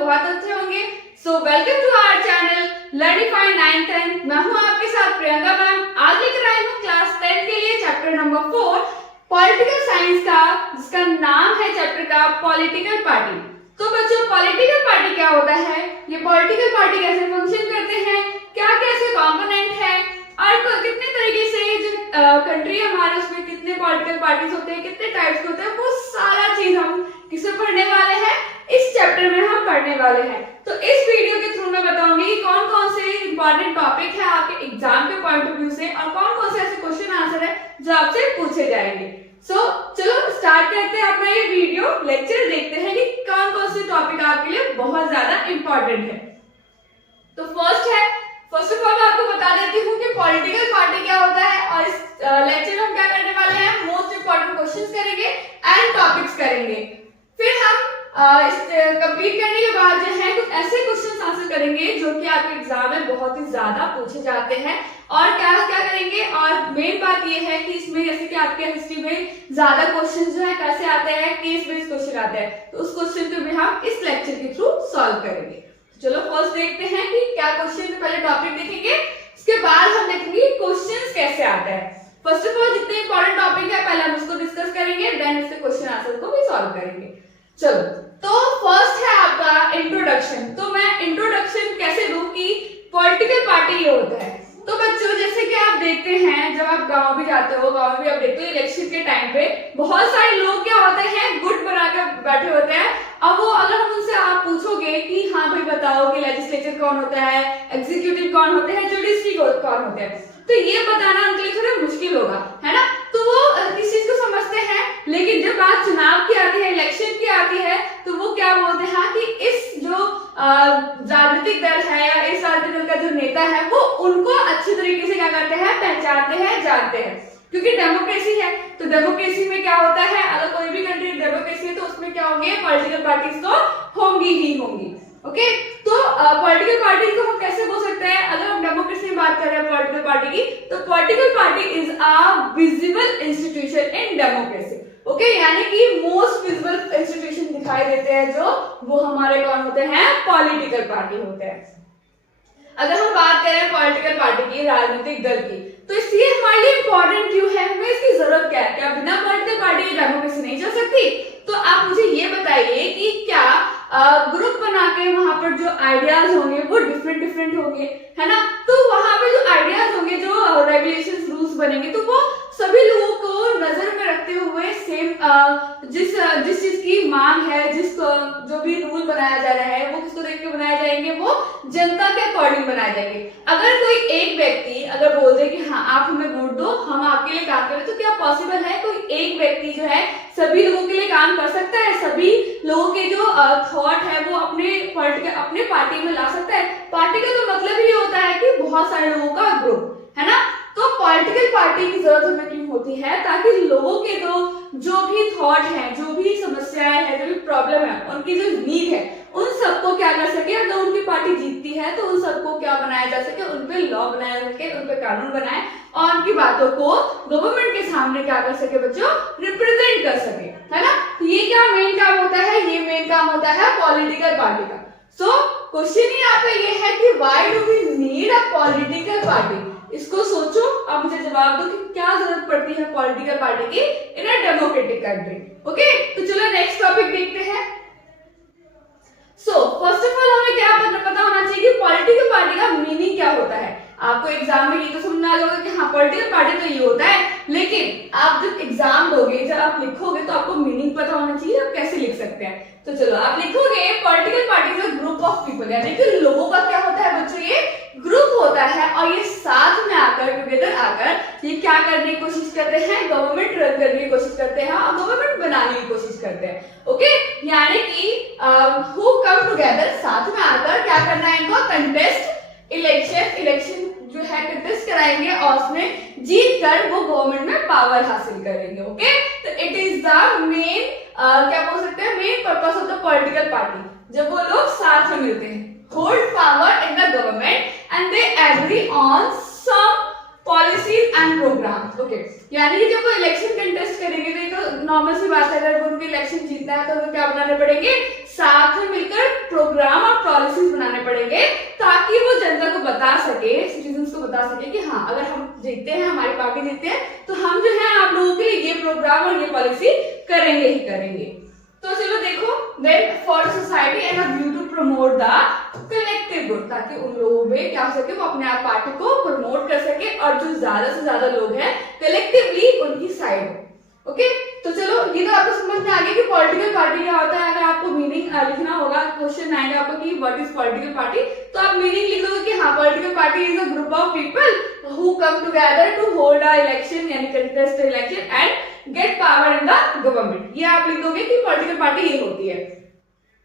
बहुत अच्छे होंगे। So welcome to our channel Learnify 9th। मैं हूं आपके साथ प्रियंका मैम। आज लेकर आई हूं क्लास 10 के लिए चैप्टर नंबर 4 पॉलिटिकल साइंस का, जिसका नाम है चैप्टर का पॉलिटिकल पार्टी। तो बच्चों, पॉलिटिकल पार्टी क्या होता है, ये पॉलिटिकल पार्टी कैसे फंक्शन करते हैं, क्या क्या इसके कंपोनेंट है और कितने तरीके से जो कंट्री हमारे उसमें कितने पॉलिटिकल पार्टीज होते हैं, कितने टाइप्स होते हैं, वो सारा चीज हम किसे पढ़ने वाले हैं, इस चैप्टर में हम पढ़ने वाले हैं। तो इस वीडियो के थ्रू मैं बताऊंगी कि कौन कौन से इंपॉर्टेंट टॉपिक है आपके एग्जाम के पॉइंट ऑफ व्यू से और कौन कौन से ऐसे क्वेश्चन आंसर है जो आपसे पूछे जाएंगे। चलो स्टार्ट करते हैं अपना ये वीडियो लेक्चर, देखते हैं कि कौन कौन से टॉपिक आपके लिए बहुत ज्यादा इंपॉर्टेंट है। तो फर्स्ट ऑफ ऑल आपको बता देती हूँ कि पॉलिटिकल पार्टी क्या होता है और इस लेक्चर में हम क्या करने वाले हैं, मोस्ट इंपॉर्टेंट क्वेश्चंस करेंगे एंड टॉपिक्स करेंगे। फिर हम इस कंप्लीट करने के बाद जो है कुछ ऐसे क्वेश्चंस आंसर करेंगे जो कि आपके एग्जाम में बहुत ही ज्यादा पूछे जाते हैं। और क्या क्या करेंगे, और मेन बात ये है कि इसमें जैसे कि आपके हिस्ट्री में ज्यादा क्वेश्चन जो है कैसे आते हैं, केस बेस्ड क्वेश्चन आते हैं, तो उस क्वेश्चन को भी हम इस लेक्चर के थ्रू सॉल्व करेंगे। चलो फर्स्ट देखते हैं कि क्या क्वेश्चन में, पहले टॉपिक देखेंगे, उसके बाद हम देखेंगे क्वेश्चंस कैसे आते हैं। फर्स्ट ऑफ ऑल जितने इंपॉर्टेंट टॉपिक है पहले हम उसको डिस्कस करेंगे, देन इसके क्वेश्चन आंसर को भी सॉल्व करेंगे। चलो, तो फर्स्ट है आपका इंट्रोडक्शन। तो मैं इंट्रोडक्शन कैसे दूं कि पॉलिटिकल पार्टी ये होता है। तो बच्चों, जैसे कि आप देखते हैं, जब आप गांव भी जाते हो, गांव में भी आप देखते हो इलेक्शन के टाइम पे बहुत सारे लोग क्या होते हैं, गुट बनाकर बैठे होते हैं। अब वो अगर हम उनसे आप पूछोगे कि हाँ भाई बताओ कि लेजिस्लेचर कौन होता है, एग्जीक्यूटिव कौन होते हैं, जुडिशरी कौन होते हैं, तो ये बताना उनके लिए थोड़ा मुश्किल होगा, है ना। तो वो किस चीज को समझते हैं, लेकिन जब बात चुनाव की आती है, इलेक्शन की आती है, तो वो क्या बोलते हैं कि इस जो राजनीतिक दल है या इस राजनीतिक दल का जो नेता है वो उनको अच्छे तरीके से क्या करते हैं, पहचानते हैं, जानते हैं, क्योंकि डेमोक्रेसी है। तो डेमोक्रेसी में क्या होता है, अगर कोई भी कंट्री डेमोक्रेसी है तो उसमें क्या होंगे, पॉलिटिकल पार्टीज तो होंगी ही होंगी। ओके, तो पॉलिटिकल पार्टी को हम कैसे बोल सकते हैं, अगर हम डेमोक्रेसी में बात कर रहे हैं पॉलिटिकल पार्टी की, तो political party is a visible institution in democracy. Okay, यानी कि मोस्ट विजिबल इंस्टीट्यूशन दिखाई देते हैं जो, वो हमारे कौन होते हैं, पॉलिटिकल पार्टी होते हैं। अगर हम बात करें पॉलिटिकल पार्टी की, राजनीतिक दल की, तो इसलिए हमारे लिए इंपॉर्टेंट क्यों है, हमें इसकी जरूरत क्या है, क्या बिना पॉलिटिकल पार्टी की डेमोक्रेसी नहीं चल सकती। तो आप मुझे ये बताइए कि क्या ग्रुप बना के वहां पर जो आइडियाज होंगे वो डिफरेंट होंगे, है ना। तो वहां पे जो आइडियाज होंगे, जो रेगुलेशंस रूल्स बनेंगे, तो वो सभी लोगों को नजर में रखते हुए सेम जिस चीज की मांग है, जो भी रूल बनाया जा रहा है वो किसको देख के बनाए जाएंगे, वो जनता के अकॉर्डिंग बनाए जाएंगे। अगर कोई एक व्यक्ति अगर बोल दे कि हाँ आप हमें वोट दो, हम आपके लिए काम करें, तो क्या पॉसिबल है कोई एक व्यक्ति जो है सभी लोगों के लिए काम कर सकता है, सभी लोगों के जो थॉट है वो अपने पार्टी में ला सकता है। पार्टी का तो मतलब ही होता है कि बहुत सारे लोगों का ग्रुप, है ना। तो पॉलिटिकल पार्टी की जरूरत हमें क्यों होती है, ताकि लोगों के जो भी थॉट है, जो भी समस्याएं है, जो भी प्रॉब्लम है, उनकी जो नीड है, उन सबको क्या कर सके, अगर उनकी पार्टी जीतती है तो उन सबको क्या बनाया जा सके, उन पे लॉ बनाया जा सके, उन पे कानून बनाए और उनकी बातों को गवर्नमेंट के सामने क्या कर सके बच्चों, रिप्रेजेंट कर सके, है ना। तो ये क्या मेन काम होता है, ये मेन काम होता है पॉलिटिकल पार्टी का। सो क्वेश्चन ही आपका ये है कि why do we need a political party. इसको सोचो, अब मुझे जवाब दो कि क्या जरूरत पड़ती है पॉलिटिकल पार्टी की इन अ डेमोक्रेटिक कंट्री। ओके, तो चलो नेक्स्ट टॉपिक देखते हैं। फर्स्ट ऑफ ऑल हमें क्या पता होना चाहिए कि पॉलिटिकल पार्टी का मीनिंग क्या होता है। आपको एग्जाम में ये तो समझ आ जाएगा कि हाँ पॉलिटिकल पार्टी तो ये होता है, लेकिन आप जब एग्जाम दोगे, जब आप लिखोगे, तो आपको मीनिंग पता होना चाहिए आप कैसे लिख सकते हैं। तो चलो आप लिखोगे political party is a group of people, यानी कि लोगों का क्या होता है बच्चों, ये ग्रुप होता है और ये साथ में आकर, टुगेदर आकर ये क्या करने की कोशिश करते हैं, गवर्नमेंट रन करने की कोशिश करते हैं और गवर्नमेंट बनाने की कोशिश करते हैं। ओके, यानी कि हु कम टुगेदर, साथ में आकर क्या करना है इनको, कंटेस्ट इलेक्शन जो है कंटेस्ट कराएंगे और उसमें जीत कर वो गवर्नमेंट में पावर हासिल करेंगे। ओके, तो इट इज द मेन क्या बोल सकते हैं, main purpose of the political party. जब वो लोग साथ में मिलते हैं, hold power in the government and they agree on some policies and programs. Okay, यानी कि जब वो इलेक्शन कंटेस्ट करेंगे तो ये तो नॉर्मल सी बात है, अगर उनको इलेक्शन जीतना है तो उनको क्या बनाने पड़ेंगे, साथ में मिलकर प्रोग्राम और पॉलिसीज बनाने पड़ेंगे ताकि वो जनता को बता सके, सिटीजन्स को बता सके कि हाँ अगर हम जीतते हैं, हमारी पार्टी जीतते हैं तो हम जो है आप लोगों के लिए ये प्रोग्राम और ये पॉलिसी करेंगे ही करेंगे। तो चलो देखो, then for society and a view to promote the collective good, ताकि उन लोगों में क्या हो सके वो अपने आप पार्टी को प्रमोट कर सके और जो ज्यादा से ज्यादा लोग हैं कलेक्टिवली उनकी साइड हो। ओके, तो चलो ये तो आपको समझ में आ गया कि पॉलिटिकल पार्टी क्या होता है। अगर आपको मीनिंग लिखना होगा, क्वेश्चन आएगा आपको कि व्हाट इज पॉलिटिकल पार्टी, तो आप मीनिंग लिख दोगे कि हाँ political party is a group of people who come together to hold a election यानी contest election and get power in the government. ये आप लिख दोगे कि पॉलिटिकल पार्टी ये होती है।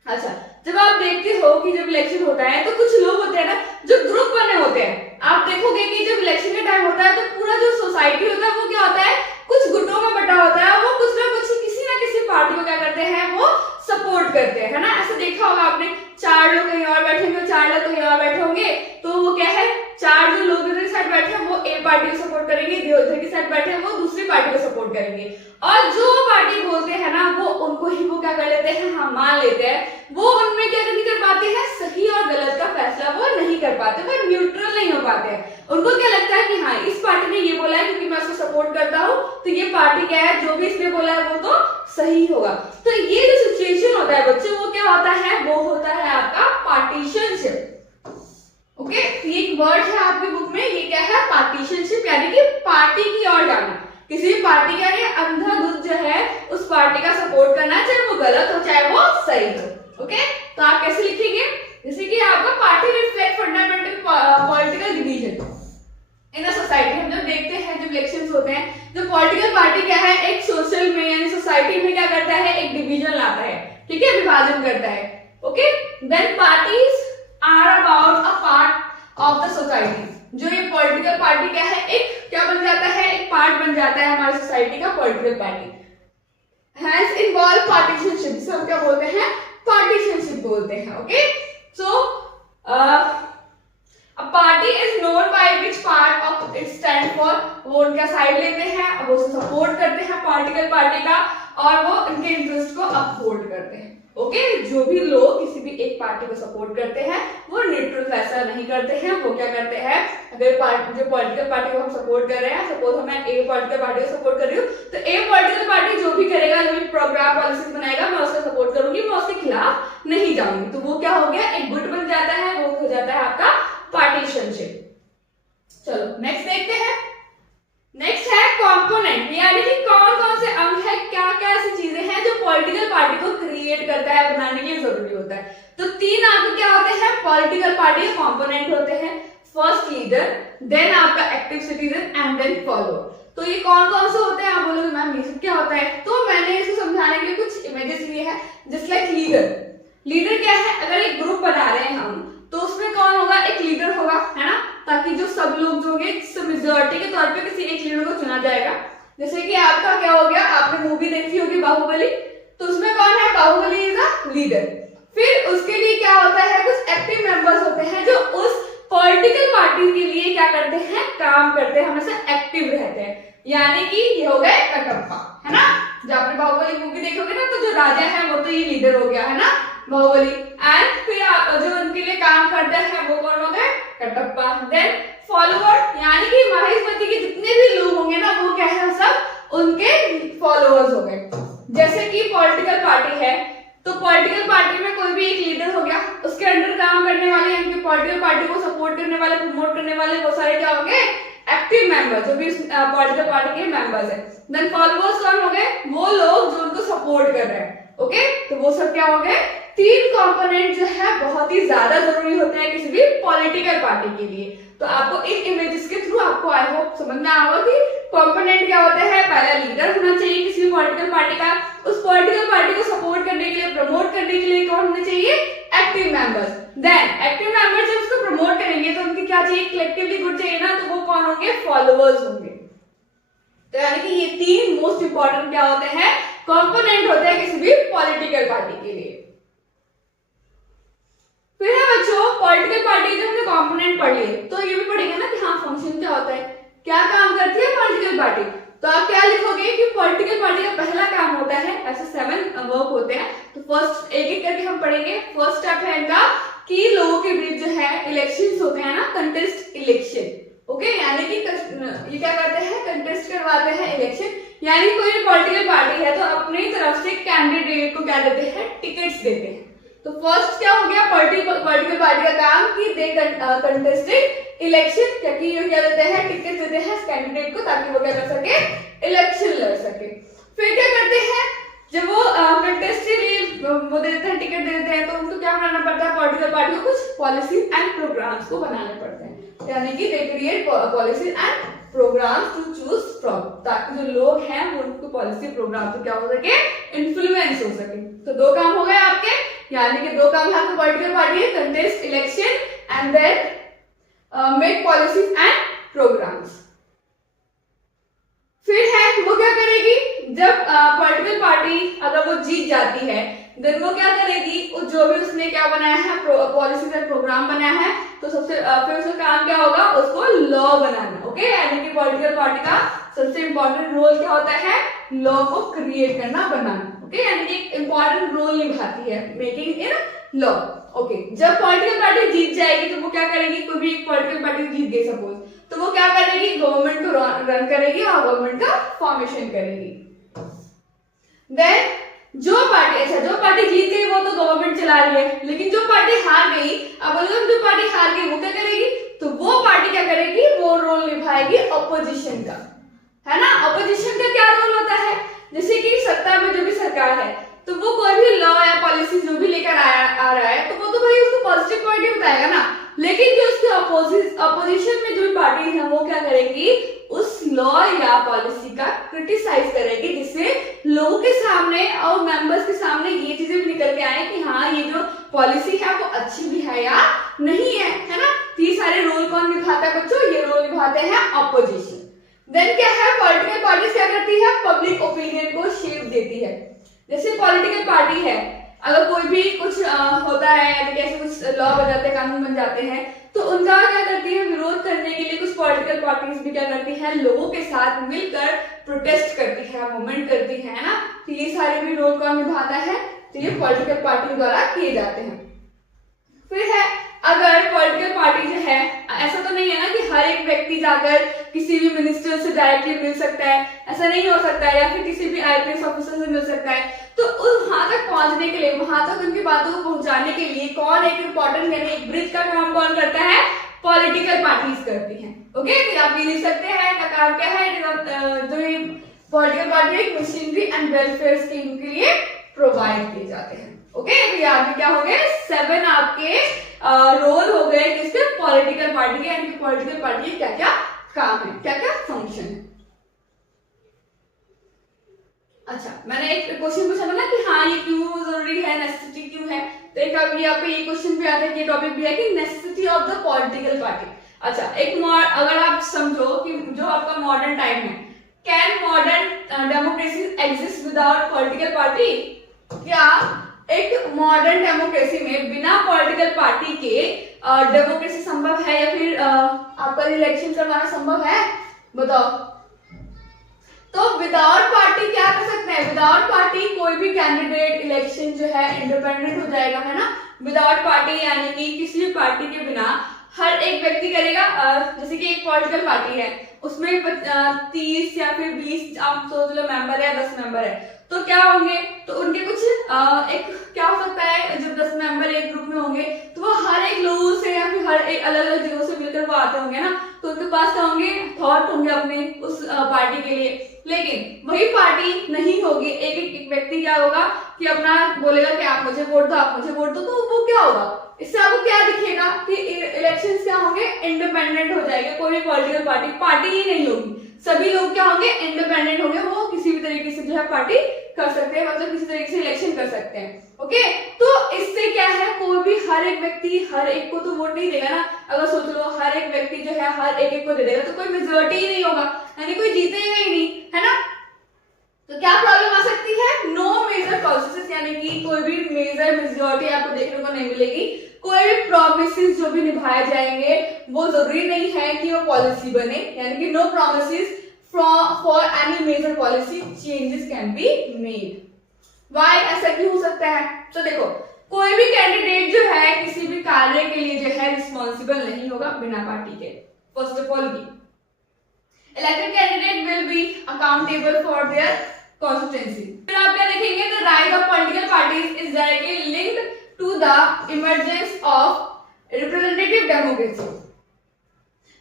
अच्छा, जब आप देखते हो कि जब इलेक्शन होता है तो कुछ लोग होते हैं ना जो ग्रुप बने होते हैं। आप देखोगे कि जब इलेक्शन का टाइम होता है तो पूरा जो सोसाइटी होता है वो क्या होता है, कुछ गुटों में बटा होता है। वो कुछ ना कुछ किसी ना किसी पार्टी को क्या करते हैं, वो सपोर्ट करते हैं, है ना। ऐसे देखा होगा आपने, 4 लोग कहीं और बैठे होंगे, 4 लोग कहीं और बैठे होंगे, तो वो क्या है, 4 जो लोग इधर की साइड बैठे हैं वो एक पार्टी को सपोर्ट करेंगे, जो इधर की साइड बैठे हैं वो दूसरी पार्टी को सपोर्ट करेंगे, और जो पार्टी बोलते हैं ना वो उनको ही वो क्या कर लेते हैं, हाँ मान लेते हैं। वो उनमें क्या नहीं कर पाते हैं, सही और गलत का फैसला वो नहीं कर पाते, वो न्यूट्रल नहीं हो पाते हैं। उनको क्या लगता है कि हाँ इस पार्टी ने ये बोला है क्योंकि मैं उसको सपोर्ट करता हूँ, तो ये पार्टी क्या है, जो भी इसने बोला है वो तो सही होगा। तो ये जो सिचुएशन होता है बच्चे, वो क्या होता है, वो होता है आपका पार्टीशनशिप। ओके, ये एक वर्ड है आपकी बुक में, ये क्या है, पार्टीशनशिप, यानी कि पार्टी की ओर जाना। किसी भी पार्टी का ये अंधाधुंध जो है उस पार्टी का सपोर्ट करना, चाहे वो गलत हो चाहे वो सही हो। ओके, तो आप कैसे लिखेंगे, जैसे कि आपका party reflect fundamental political division in a society. हम जब देखते हैं जब इलेक्शंस होते हैं, जो पॉलिटिकल पार्टी क्या है, एक सोशल में यानी सोसाइटी में क्या करता है, एक डिवीजन लाता है, ठीक है, विभाजन करता है। Okay, then parties are about a part of the society. जो ये पॉलिटिकल पार्टी क्या है, एक क्या बन जाता है, एक पार्ट बन जाता है हमारी सोसाइटी का पॉलिटिकल पार्टी। हैज इन्वॉल्व पार्टीशनशिप, जिसे हम क्या बोलते हैं, पार्टीशनशिप बोलते हैं। Okay, so a party is known by which part of it stand for, वो उनका साइड लेते हैं, वो सपोर्ट करते हैं पॉलिटिकल पार्टी का, और वो उनके इंटरेस्ट को अपहोल्ड करते हैं। ओके, जो भी लोग किसी भी एक पार्टी को सपोर्ट करते हैं वो न्यूट्रल फैसला नहीं करते हैं। वो क्या करते हैं, अगर जो पॉलिटिकल पार्टी को हम सपोर्ट कर रहे हैं, सपोज मैं ए पॉलिटिकल पार्टी को सपोर्ट कर रही हूँ, तो ए पॉलिटिकल पार्टी जो भी करेगा, जो भी प्रोग्राम पॉलिसीज बनाएगा, मैं उसका सपोर्ट करूंगी, मैं उसके खिलाफ नहीं जाऊंगी। तो वो क्या हो गया, एक गुट बन जाता है, वो हो जाता है आपका पार्टीशनशिप। चलो नेक्स्ट देखते हैं। नेक्स्ट है कंपोनेंट, यानी कि कौन कौन से अंग है, क्या क्या ऐसी चीजें हैं जो पॉलिटिकल पार्टी को क्रिएट करता है, बनाने के लिए जरूरी होता है। तो 3 आपके क्या होते हैं, पॉलिटिकल पार्टी के कंपोनेंट होते हैं। फर्स्ट लीडर, देन आपका active citizen and then follower. तो ये कौन कौन से होते हैं, आप बोलोगे मैम ये सब क्या होता है, तो मैंने इसको समझाने के लिए कुछ इमेजेस लिए हैं। जस्ट लाइक लीडर, लीडर क्या है, अगर एक ग्रुप बना रहे हैं हम, तो उसमें कौन होगा, एक लीडर होगा, है ना, ताकि जो सब लोग जो होंगे मेजॉरिटी के तौर पे किसी एक लीडर को चुना जाएगा। जैसे कि आपका क्या हो गया, आपने मूवी देखी होगी बाहुबली, तो उसमें कौन है, बाहुबली इज अ लीडर। फिर उसके लिए क्या होता है, कुछ एक्टिव मेंबर्स होते हैं जो उस पॉलिटिकल पार्टी के लिए क्या करते हैं, काम करते हैं, हमेशा एक्टिव रहते हैं, यानी कि ये हो गए कटप्पा, है ना। जब आपने बाहुबली मूवी देखोगे ना, तो जो राजा है वो तो ये लीडर हो गया, है ना, बाहुबली। एंड फिर जो उनके लिए काम करते हैं वो कौन हो गए, कटप्पा। देन फॉलोअर, यानी कि महेशमती के जितने भी लोग होंगे ना, वो क्या है, सब उनके फॉलोअर्स हो गए। जैसे कि पॉलिटिकल पार्टी है, तो पॉलिटिकल पार्टी में कोई भी एक लीडर हो गया, उसके अंडर काम करने वाले, यानी कि पॉलिटिकल पार्टी को सपोर्ट करने वाले, प्रमोट करने वाले वो सारे क्या होंगे, एक्टिव मेंबर, जो भी पॉलिटिकल पार्टी के मेंबर्स हैं। देन फॉलोअर्स कौन हो गए, वो लोग जो उनको सपोर्ट कर रहे हैं। ओके, तो वो सब क्या हो गए, 3 कंपोनेंट जो है बहुत ही ज्यादा जरूरी होते हैं किसी भी पॉलिटिकल पार्टी के लिए। तो आपको इन इमेजेस के थ्रू आपको आई होप समझ में आएगा कि कंपोनेंट क्या होते हैं। पहला लीडर होना चाहिए किसी भी पॉलिटिकल पार्टी का, उस पॉलिटिकल पार्टी को सपोर्ट करने के लिए, प्रमोट करने के लिए कौन होने चाहिए, active members. Then active members जब उसको प्रमोट करेंगे तो उनके क्या चाहिए, कलेक्टिवली गुड चाहिए ना, तो वो कौन होंगे, फॉलोअर्स होंगे। तो यानी कि ये 3 मोस्ट इंपॉर्टेंट क्या होते हैं, कंपोनेंट होते हैं किसी भी पॉलिटिकल पार्टी के लिए। फिर है बच्चों, पॉलिटिकल पार्टी जब हमने कंपोनेंट पढ़ लिए, तो ये भी पढ़ेंगे ना कि हाँ फंक्शन क्या होता है, क्या काम करती है पॉलिटिकल पार्टी। तो आप क्या लिखोगे कि पॉलिटिकल पार्टी का पहला काम होता है, ऐसे 7 वर्क होते हैं, तो फर्स्ट एक एक करके हम पढ़ेंगे। फर्स्ट स्टेप है इनका कि लोगों के बीच जो है इलेक्शंस होते हैं ना, कंटेस्ट इलेक्शन, ओके, यानी कि ये क्या करते हैं, कंटेस्ट करवाते हैं इलेक्शन, यानी कोई पॉलिटिकल पार्टी है तो अपनी तरफ से कैंडिडेट को क्या देते हैं, टिकट्स देते हैं। तो फर्स्ट क्या हो गया, पॉलिटिकल पार्टी का काम कि दे कंटेस्टेड इलेक्शन, क्योंकि ये क्या देते हैं, टिकट देते हैं कैंडिडेट को ताकि वो क्या कर सके, इलेक्शन लड़ सके। फिर क्या करते हैं, जब वो कंटेस्ट के लिए वो दे देते हैं, टिकट दे देते हैं, तो उनको क्या बनाना पड़ता है, पॉलिटिकल पार्टी को कुछ पॉलिसी एंड प्रोग्राम्स को बनाने पड़ते हैं, यानी कि they create policy and programs to choose from, ताकि जो लोग हैं वो उनको पॉलिसी प्रोग्राम से क्या हो सके, इन्फ्लुएंस हो सके। तो 2 काम हो गए आपके, यानी कि 2 काम है आपके पॉलिटिकल पार्टी है, contest election and then make policies and programs. फिर है वो क्या करेगी, जब पॉलिटिकल पार्टी अगर वो जीत जाती है देन वो क्या करेगी, जो भी उसने क्या बनाया है, पॉलिसीज एंड प्रोग्राम बनाया है, तो सबसे फिर उसका काम क्या होगा, उसको लॉ बनाना, ओके, यानी कि पॉलिटिकल पार्टी का सबसे इंपॉर्टेंट रोल क्या होता है, लॉ को क्रिएट करना, बनाना, ओके, यानी कि एक इंपॉर्टेंट रोल निभाती है मेकिंग इन लॉ, ओके। जब पॉलिटिकल पार्टी जीत जाएगी तो वो क्या करेगी, कोई भी एक पॉलिटिकल पार्टी जीत गई सपोज, तो वो क्या करेगी, गवर्नमेंट को रन करेगी और गवर्नमेंट का फॉर्मेशन करेगी। देन जो पार्टी जीत गई वो तो गवर्नमेंट चला रही है, लेकिन जो पार्टी हार गई, अब अगर जो पार्टी हार गई वो क्या करेगी, तो वो पार्टी क्या करेगी, वो रोल निभाएगी अपोजिशन का, है ना। अपोजिशन का क्या रोल होता है, जैसे कि सत्ता में जो भी सरकार है तो वो कोई भी लॉ या पॉलिसी जो भी लेकर आ रहा है तो वो तो भाई उसको पॉजिटिव पॉइंट बताएगा ना, लेकिन जो उसके अपोजिशन में जो पार्टी है वो क्या करेगी, उस लॉ या पॉलिसी का क्रिटिसाइज करेगी, जिससे लोगों के सामने और मेंबर्स के सामने ये चीजें भी निकल के आए कि हाँ ये जो पॉलिसी है वो अच्छी भी है या नहीं है ना। तो ये सारे रोल कौन निभाता है बच्चों, ये रोल निभाते हैं अपोजिशन। देन क्या है, पॉलिटिकल पार्टी क्या करती है, पब्लिक ओपिनियन को शेप देती है। जैसे पॉलिटिकल पार्टी है, अगर कोई भी कुछ होता है, यानी कैसे कुछ लॉ बन जाते हैं, कानून बन जाते हैं, तो उनका क्या करती है, विरोध करने के लिए कुछ पॉलिटिकल पार्टीज भी क्या करती है, लोगों के साथ मिलकर प्रोटेस्ट करती है, मूवमेंट करती है ना। तो ये सारे भी रोल कौन निभाता है, तो ये पॉलिटिकल पार्टी द्वारा किए जाते हैं। फिर है, अगर पॉलिटिकल पार्टी जो है, ऐसा तो नहीं है ना कि हर एक व्यक्ति जाकर किसी भी मिनिस्टर से डायरेक्टली मिल सकता है, ऐसा नहीं हो सकता है, या फिर किसी भी आईपीएस ऑफिसर से मिल सकता है। तो वहां तक पहुंचने के लिए, वहां तक उनकी बातों को पहुंचाने के लिए कौन एक इंपॉर्टेंट, यानी एक ब्रिज का काम कौन करता है, पॉलिटिकल पार्टीज करती हैं, ओके। तो आप ये लिख सकते हैं का काम क्या है, जो पॉलिटिकल पार्टी एक मशीनरी एंड वेलफेयर स्कीम के लिए प्रोवाइड किए जाते हैं, ओके। तो यहाँ पे क्या हो गए, 7 आपके रोल हो गए किसके, पॉलिटिकल पार्टी के, यानी कि पॉलिटिकल पार्टी के क्या क्या काम है, क्या क्या फंक्शन है। अच्छा, मैंने एक क्वेश्चन पूछा था ना कि हाँ ये क्यों जरूरी है, नेसेसिटी क्यों है, तो एक अब यहाँ पे ये क्वेश्चन भी आता है, ये टॉपिक भी है कि necessity of the political party. अच्छा, एक अगर आप समझो कि जो आपका मॉडर्न टाइम है, can modern democracy exist without political party, क्या एक मॉडर्न डेमोक्रेसी में बिना पॉलिटिकल पार्टी के डेमोक्रेसी संभव है, या फिर आपका इलेक्शन करवाना संभव है, बताओ। तो विदाउट पार्टी क्या कर सकते हैं, विदाउट पार्टी कोई भी कैंडिडेट इलेक्शन जो है इंडिपेंडेंट हो जाएगा, है ना। विदाउट पार्टी यानी कि किसी भी पार्टी के बिना हर एक व्यक्ति करेगा, जैसे कि एक पॉलिटिकल पार्टी है उसमें 30 या फिर 20 आप सोच लो मेंबर है, 10 मेंबर है, तो क्या होंगे, तो उनके कुछ एक क्या हो सकता है, जब 10 मेंबर एक ग्रुप में होंगे तो वो हर एक लोगों से या फिर हर एक अलग अलग जगहों से मिलकर वो आते होंगे ना, तो उनके पास क्या होंगे, थॉट होंगे अपने उस पार्टी के लिए। लेकिन वही पार्टी नहीं होगी, एक एक व्यक्ति क्या होगा कि अपना बोलेगा कि आप मुझे वोट दो, आप मुझे वोट दो, तो वो क्या होगा, इससे आपको क्या दिखेगा कि इलेक्शंस क्या होंगे, इंडिपेंडेंट हो जाएगा, कोई भी पॉलिटिकल पार्टी ही नहीं होगी, सभी लोग क्या होंगे, इंडिपेंडेंट होंगे, वो किसी भी तरीके से जो है पार्टी कर सकते हैं, मतलब किसी तरीके से इलेक्शन कर सकते हैं, ओके। तो इससे क्या है, कोई भी हर एक व्यक्ति हर एक को तो वोट नहीं देगा ना। अगर सोच लो हर एक व्यक्ति जो है हर एक को दे देगा तो कोई मेजॉरिटी ही नहीं होगा, यानी कोई जीतेगा ही नहीं, है ना। तो क्या प्रॉब्लम आ सकती है, नो मेजर पॉलिसीज, यानी कि कोई भी मेजर मेजॉरिटी आपको देखने को नहीं मिलेगी, कोई भी प्रॉमिसेस जो भी निभाए जाएंगे वो जरूरी नहीं है कि वो पॉलिसी बने, यानी कि no promises for any major policy changes can be made. Why ऐसा क्यों हो सकता है? तो देखो, कोई भी कैंडिडेट जो है किसी भी कार्य के लिए जो है रिस्पॉन्सिबल नहीं होगा बिना पार्टी के. First of all elected candidate will be accountable for their constituency. फिर आप क्या देखेंगे? The rise of political parties is directly linked to the emergence of representative democracy.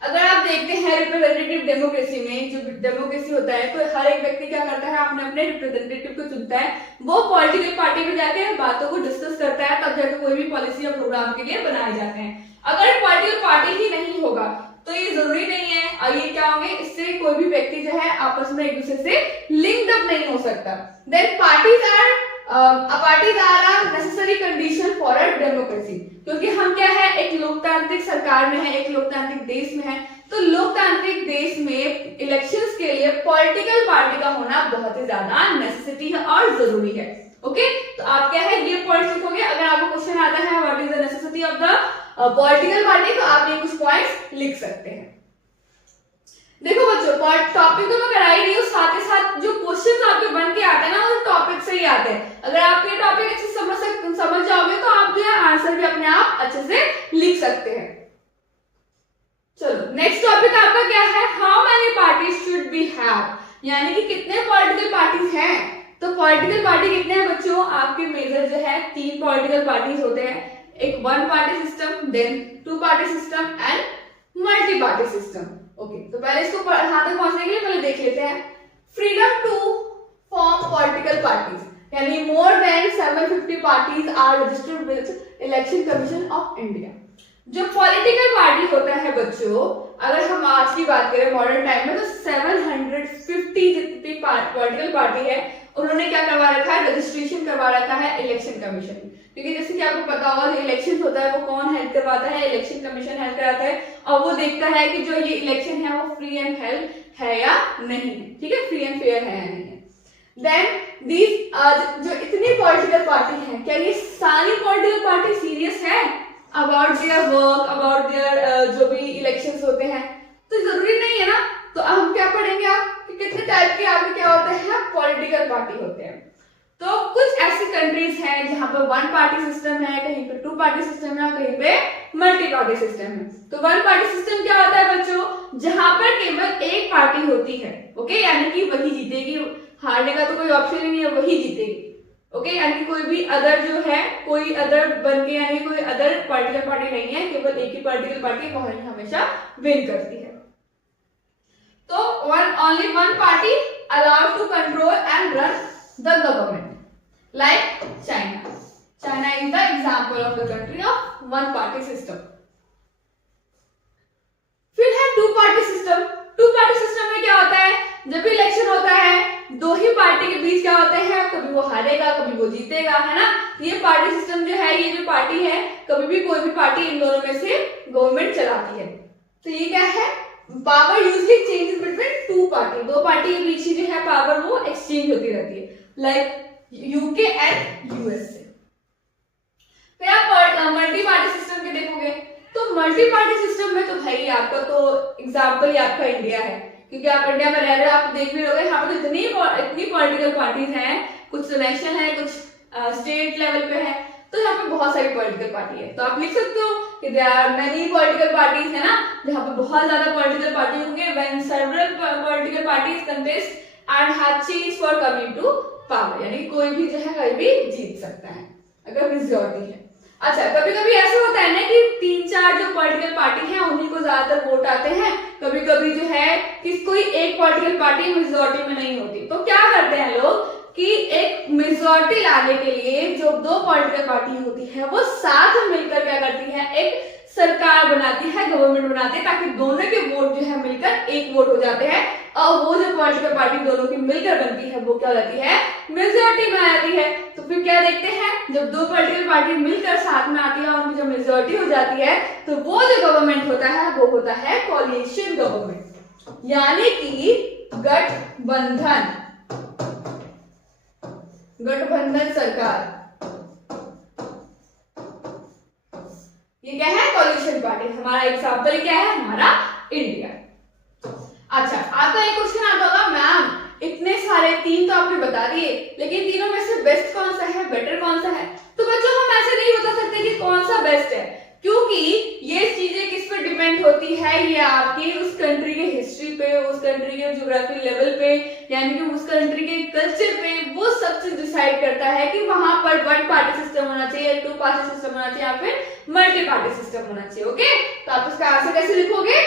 अगर आप देखते हैं रिप्रेजेंटेटिव डेमोक्रेसी में, जो डेमोक्रेसी होता है तो हर एक व्यक्ति क्या करता है, अपने अपने रिप्रेजेंटेटिव को चुनता है, वो पॉलिटिकल पार्टी में जाके बातों को डिस्कस करता है, तब जाके कोई भी पॉलिसी या प्रोग्राम के लिए बनाए जाते हैं. अगर पॉलिटिकल पार्टी ही नहीं होगा तो ये जरूरी नहीं है, और ये क्या होंगे, इससे कोई भी व्यक्ति जो है आपस में एक दूसरे से लिंक्ड अप नहीं हो सकता. Then parties are a necessary condition for a democracy, क्योंकि हम क्या है, एक लोकतांत्रिक सरकार में है, एक लोकतांत्रिक देश में है, तो लोकतांत्रिक देश में इलेक्शंस के लिए पॉलिटिकल पार्टी का होना बहुत ही ज्यादा नेसेसिटी है और जरूरी है. ओके, तो आप क्या है, ये पॉइंट्स लिखोगे. अगर आपको क्वेश्चन आता है what is the necessity of the political party, तो आप ये कुछ पॉइंट्स लिख सकते हैं. देखो बच्चों, टॉपिक तो मैं करा ही रही हूँ, साथ ही साथ जो क्वेश्चंस आपके बन के आते हैं ना, वो टॉपिक से ही आते हैं. अगर आप ये टॉपिक अच्छे से समझ जाओगे तो आप जो है आंसर भी अपने आप अच्छे से लिख सकते हैं. चलो नेक्स्ट टॉपिक आपका क्या है, how many parties should be have, यानी कि कितने पॉलिटिकल पार्टीज हैं. तो पॉलिटिकल पार्टी कितने हैं बच्चों, आपके मेजर जो है 3 पॉलिटिकल पार्टीज होते हैं. एक one party system, then two party system and multi party system. Okay, तो पहले इसको यहाँ तक पहुंचने के लिए पहले देख लेते हैं. Freedom to form political parties, यानी more than 750 parties are registered with election commission of India. जो पॉलिटिकल पार्टी होता है बच्चों, अगर हम आज की बात करें मॉडर्न टाइम में, तो 750 जितनी पॉलिटिकल पार्टी है, उन्होंने क्या करवा रखा है, रजिस्ट्रेशन करवा रखा है इलेक्शन कमीशन. क्योंकि जैसे कि आपको पता होगा, जो इलेक्शन होता है वो कौन हेल्ड करवाता है, इलेक्शन कमीशन हेल्ड कराता है, और वो देखता है कि जो ये इलेक्शन है वो फ्री एंड हेल्ड है या नहीं है. ठीक है, फ्री एंड फेयर है या नहीं है. देन दीज जो इतनी पॉलिटिकल पार्टी है, क्या ये सारी पॉलिटिकल पार्टी सीरियस है about their work, about their जो भी इलेक्शंस होते हैं? तो जरूरी नहीं है ना. तो हम क्या पढ़ेंगे आप कि कितने टाइप के आपके क्या होते हैं, पॉलिटिकल पार्टी होते हैं. तो कुछ ऐसी कंट्रीज हैं जहां पर वन पार्टी सिस्टम है, कहीं पे टू पार्टी सिस्टम है, कहीं पे मल्टी पार्टी सिस्टम है. तो वन पार्टी सिस्टम क्या होता है बच्चों, जहां पर केवल एक पार्टी होती है. ओके, यानी कि वही जीतेगी, हारने का तो कोई ऑप्शन ही नहीं है, वही जीतेगी. ओके, यानी कोई भी अदर जो है, कोई अदर बन के, यानी कोई अदर पॉलिटिकल पार्टी नहीं है, केवल एक ही पॉलिटिकल पार्टी हमेशा विन करती है. तो only one party allowed to control and run the government, like China. China is the example of the country of one party system. फिर है two party system. Two party system में क्या होता है, जब भी इलेक्शन होता है, दो ही पार्टी के बीच क्या होते हैं, कभी वो हारेगा कभी वो जीतेगा, है ना. ये पार्टी सिस्टम जो है, ये जो पार्टी है, कभी भी कोई भी पार्टी इन दोनों में से गवर्नमेंट चलाती है. तो ये क्या है, power usually changes between two party, दो पार्टी के बीच ही जो है पावर वो एक्सचेंज होती रहती है, लाइक यूके एंड यूएसए. फिर आप मल्टी पार्टी सिस्टम के देखोगे, तो मल्टी पार्टी सिस्टम में तो भाई आपका तो एग्जांपल ही आपका इंडिया है, क्योंकि आप इंडिया में रह रहे हो, आप देख भी रहोगे यहाँ पे तो इतनी पॉलिटिकल पार्टीज हैं, कुछ तो नेशनल है, कुछ स्टेट लेवल पे है, तो यहाँ पे बहुत सारी पॉलिटिकल पार्टी है. तो आप लिख सकते हो कि there are many political parties, है ना, जहाँ पे बहुत ज्यादा पॉलिटिकल पार्टी होंगे. When several political parties contest and have change for coming to power, यानी कोई भी जो है कहीं भी जीत सकता है अगर मेजॉरिटी है. अच्छा, कभी कभी ऐसा होता है ना कि 3-4 जो पॉलिटिकल पार्टी है उन्हीं को ज्यादातर वोट आते हैं. कभी कभी जो है कि कोई एक पॉलिटिकल पार्टी मेजॉरिटी में नहीं होती, तो क्या करते हैं लोग कि एक मेजॉरिटी लाने के लिए जो दो पॉलिटिकल पार्टी होती है वो साथ मिलकर क्या करती है, एक सरकार बनाती है, गवर्नमेंट बनाती है, ताकि दोनों के वोट जो है मिलकर एक वोट हो जाते हैं, और वो जो पॉलिटिकल पार्टी दोनों की मिलकर बनती है वो क्या होती है, मेजॉरिटी में आती है. तो फिर क्या देखते हैं, जब दो पॉलिटिकल पार्टी मिलकर साथ में आती है और उनकी जब मेजॉरिटी हो जाती है, तो वो जो गवर्नमेंट होता है वो होता है कोलिशन गवर्नमेंट, यानी कि गठबंधन सरकार. ये क्या है, कोलिशन पार्टी. हमारा एग्जांपल क्या है, हमारा इंडिया. अच्छा, आपका एक क्वेश्चन आता होगा, मैम इतने सारे 3 तो आपने बता दिए, लेकिन तीनों में से बेस्ट कौन सा है, बेटर कौन सा है? तो बच्चों हम ऐसे नहीं बता सकते कि कौन सा बेस्ट है, क्योंकि ये चीजें किस पे डिपेंड होती है, ये आपकी उस कंट्री के हिस्ट्री पे, उस कंट्री के ज्योग्राफी लेवल पे, यानी कि उस कंट्री के कल्चर पे, वो सब चीज डिसाइड करता है कि वहां पर 1 पार्टी सिस्टम होना चाहिए, 2 पार्टी सिस्टम होना चाहिए, या फिर मल्टी पार्टी सिस्टम होना चाहिए। ओके, तो आप इसका आंसर कैसे लिखोगे?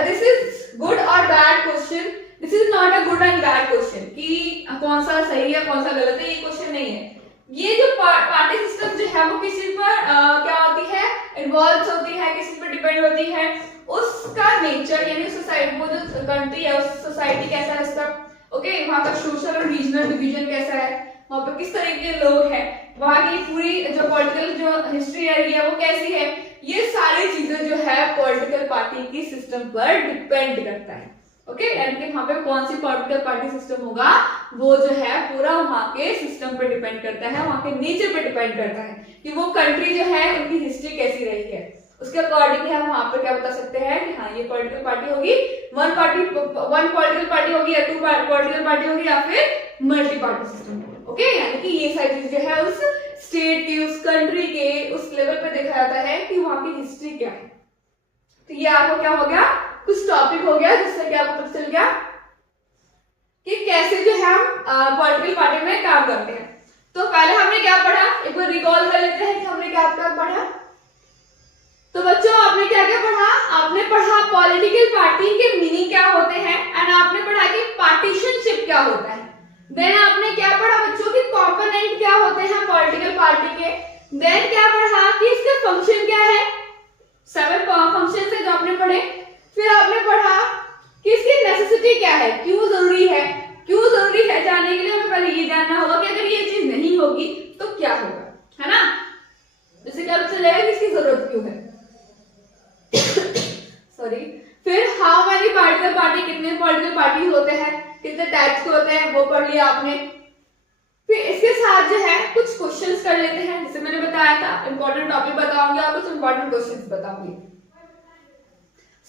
दिस इज गुड और bad question, this is not a good and bad question कि कौन सा सही है कौन सा गलत है, ये क्वेश्चन नहीं है। ये जो पार्टी सिस्टम जो है वो किसी पर क्या होती है, इन्वॉल्व होती है, किसी पर डिपेंड होती है, उसका नेचर यानी सोसाइटी, वो जो कंट्री है उस सोसाइटी कैसा है उसका, ओके, वहाँ का सोशल और रीजनल डिवीजन कैसा है, वहाँ पर किस तरह के लोग हैं, वहाँ की पूरी जो पॉलिटिकल जो हिस्ट्री है वो कैसी है, ये सारी चीजें जो है पॉलिटिकल पार्टी की सिस्टम पर डिपेंड करता है। ओके, यानी कि वहां पे कौन सी पॉलिटिकल पार्टी सिस्टम होगा वो जो है पूरा वहां के सिस्टम पे डिपेंड करता है, वहां के नेचर पे डिपेंड करता है कि वो कंट्री जो है उनकी हिस्ट्री कैसी रही है, उसके अकॉर्डिंग हम वहां पर क्या बता सकते हैं कि हाँ ये पॉलिटिकल पार्टी होगी, वन पॉलिटिकल पार्टी होगी, या 2 पॉलिटिकल पार्टी होगी, या फिर मल्टी पार्टी सिस्टम होगा। ओके, यानी कि ये सारी चीज जो है उस स्टेट के, उस कंट्री के, उस लेवल पे देखा जाता है कि वहां की हिस्ट्री क्या है। तो ये आपको क्या हो गया, कुछ टॉपिक हो गया जिससे कि आपको पता चल गया कि कैसे जो है हम पॉलिटिकल पार्टी में काम करते हैं। तो पहले हमने क्या पढ़ा, एक बार रिकॉल कर लेते हैं कि हमने क्या क्या पढ़ा। तो बच्चों आपने क्या क्या पढ़ा, आपने पढ़ा पॉलिटिकल पार्टी के मीनिंग क्या होते हैं, एंड आपने पढ़ा कि पार्टीशनशिप क्या होता है। देन आपने क्या पढ़ा बच्चों की कंपोनेंट क्या होते हैं पॉलिटिकल पार्टी के। देन क्या पढ़ा कि इसके फंक्शन क्या है, 7 फंक्शन है जो आपने पढ़े। फिर आपने पढ़ा कि इसकी नेसेसिटी क्या है, क्यों जरूरी है, क्यों जरूरी है जानने के लिए हमें पहले ये जानना होगा कि अगर ये चीज नहीं होगी तो क्या होगा, है ना। जैसे क्या पता चलेगा कि इसकी जरूरत क्यों है सॉरी। फिर हाउ मेनी पॉलिटिकल पार्टी, कितने पॉलिटिकल पार्टी होते हैं, कितने टाइप्स के होते हैं वो पढ़ लिया आपने। फिर इसके साथ जो है कुछ क्वेश्चंस कर लेते हैं, जैसे मैंने बताया था इंपॉर्टेंट टॉपिक बताऊंगी और कुछ इंपॉर्टेंट क्वेश्चंस बताऊंगी।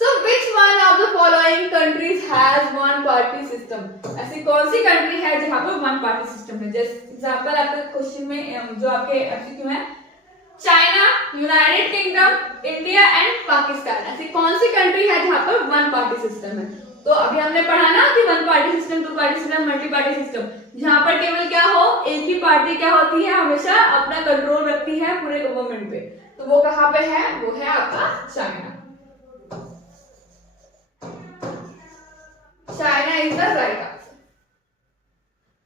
So which one of the following countries has one party system? ऐसी कौन सी कंट्री है जहां पर वन पार्टी सिस्टम है। जैसे एग्जांपल आपके क्वेश्चन में जो आपके एमसीक्यू है, China, United kingdom, India and Pakistan, ऐसी कौन सी कंट्री है जहां पर वन पार्टी सिस्टम है। तो अभी हमने पढ़ा ना कि one party system, 2 party system, multi party system, जहां पर केवल क्या हो, एक ही पार्टी क्या होती है, हमेशा अपना कंट्रोल रखती है पूरे गवर्नमेंट पे। तो वो कहां पे है, वो है आपका China. China is the right answer.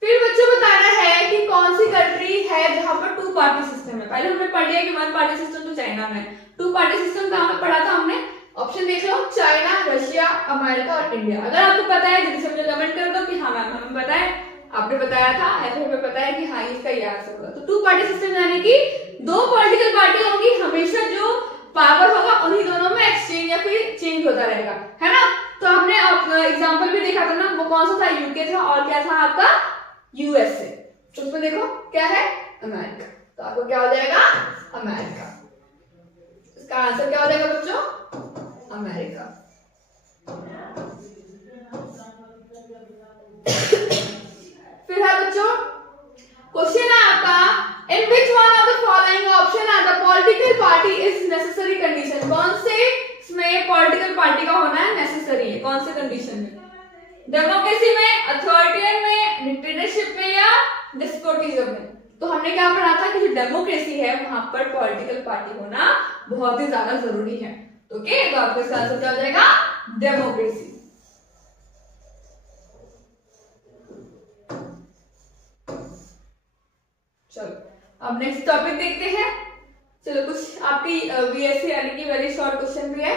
फिर बच्चों बताना है कि कौन सी कंट्री है जहां पर 2 पार्टी सिस्टम है। पहले हमने पढ़ लिया कि 1 पार्टी सिस्टम तो चाइना में, 2 पार्टी सिस्टम कहां पे पढ़ा था हमने, ऑप्शन देख लो, चाइना, रशिया, अमेरिका और इंडिया। अगर आपको पता है जल्दी से मुझे कमेंट कर दो कि हाँ मैम हमें पता है, आपने बताया था, ऐसे हमें पता है कि हाँ इसका ये आंसर होगा। तो 2 पार्टी सिस्टम यानी कि 2 पॉलिटिकल पार्टी होंगी, हमेशा जो पावर होगा उन्हीं दोनों में एक्सचेंज या फिर चेंज होता रहेगा, है ना। तो हमने एग्जांपल भी देखा था ना, वो कौन सा था, यूके था, और क्या था आपका यूएसए। तो उसमें देखो क्या है, अमेरिका। तो आपको क्या हो जाएगा, अमेरिका। इसका आंसर क्या हो जाएगा बच्चों, अमेरिका। फिर है बच्चों क्वेश्चन है आपका, in which one of the following option are the political party is necessary condition. कौन से इसमें पॉलिटिकल पार्टी का होना है नेसेसरी है, कौन से कंडीशन में, डेमोक्रेसी में, अथॉरिटेरियन में, डिक्टेटरशिप में, या डिस्पोटिज्म में। तो हमने क्या पढ़ा था कि जो डेमोक्रेसी है वहां पर पॉलिटिकल पार्टी होना बहुत ही ज्यादा जरूरी है। ओके, तो आपका इसका आंसर क्या हो जाएगा, डेमोक्रेसी। चलो अब नेक्स्ट टॉपिक देखते हैं। चलो कुछ आपकी बीएससी यानी कि वेरी शॉर्ट क्वेश्चन भी है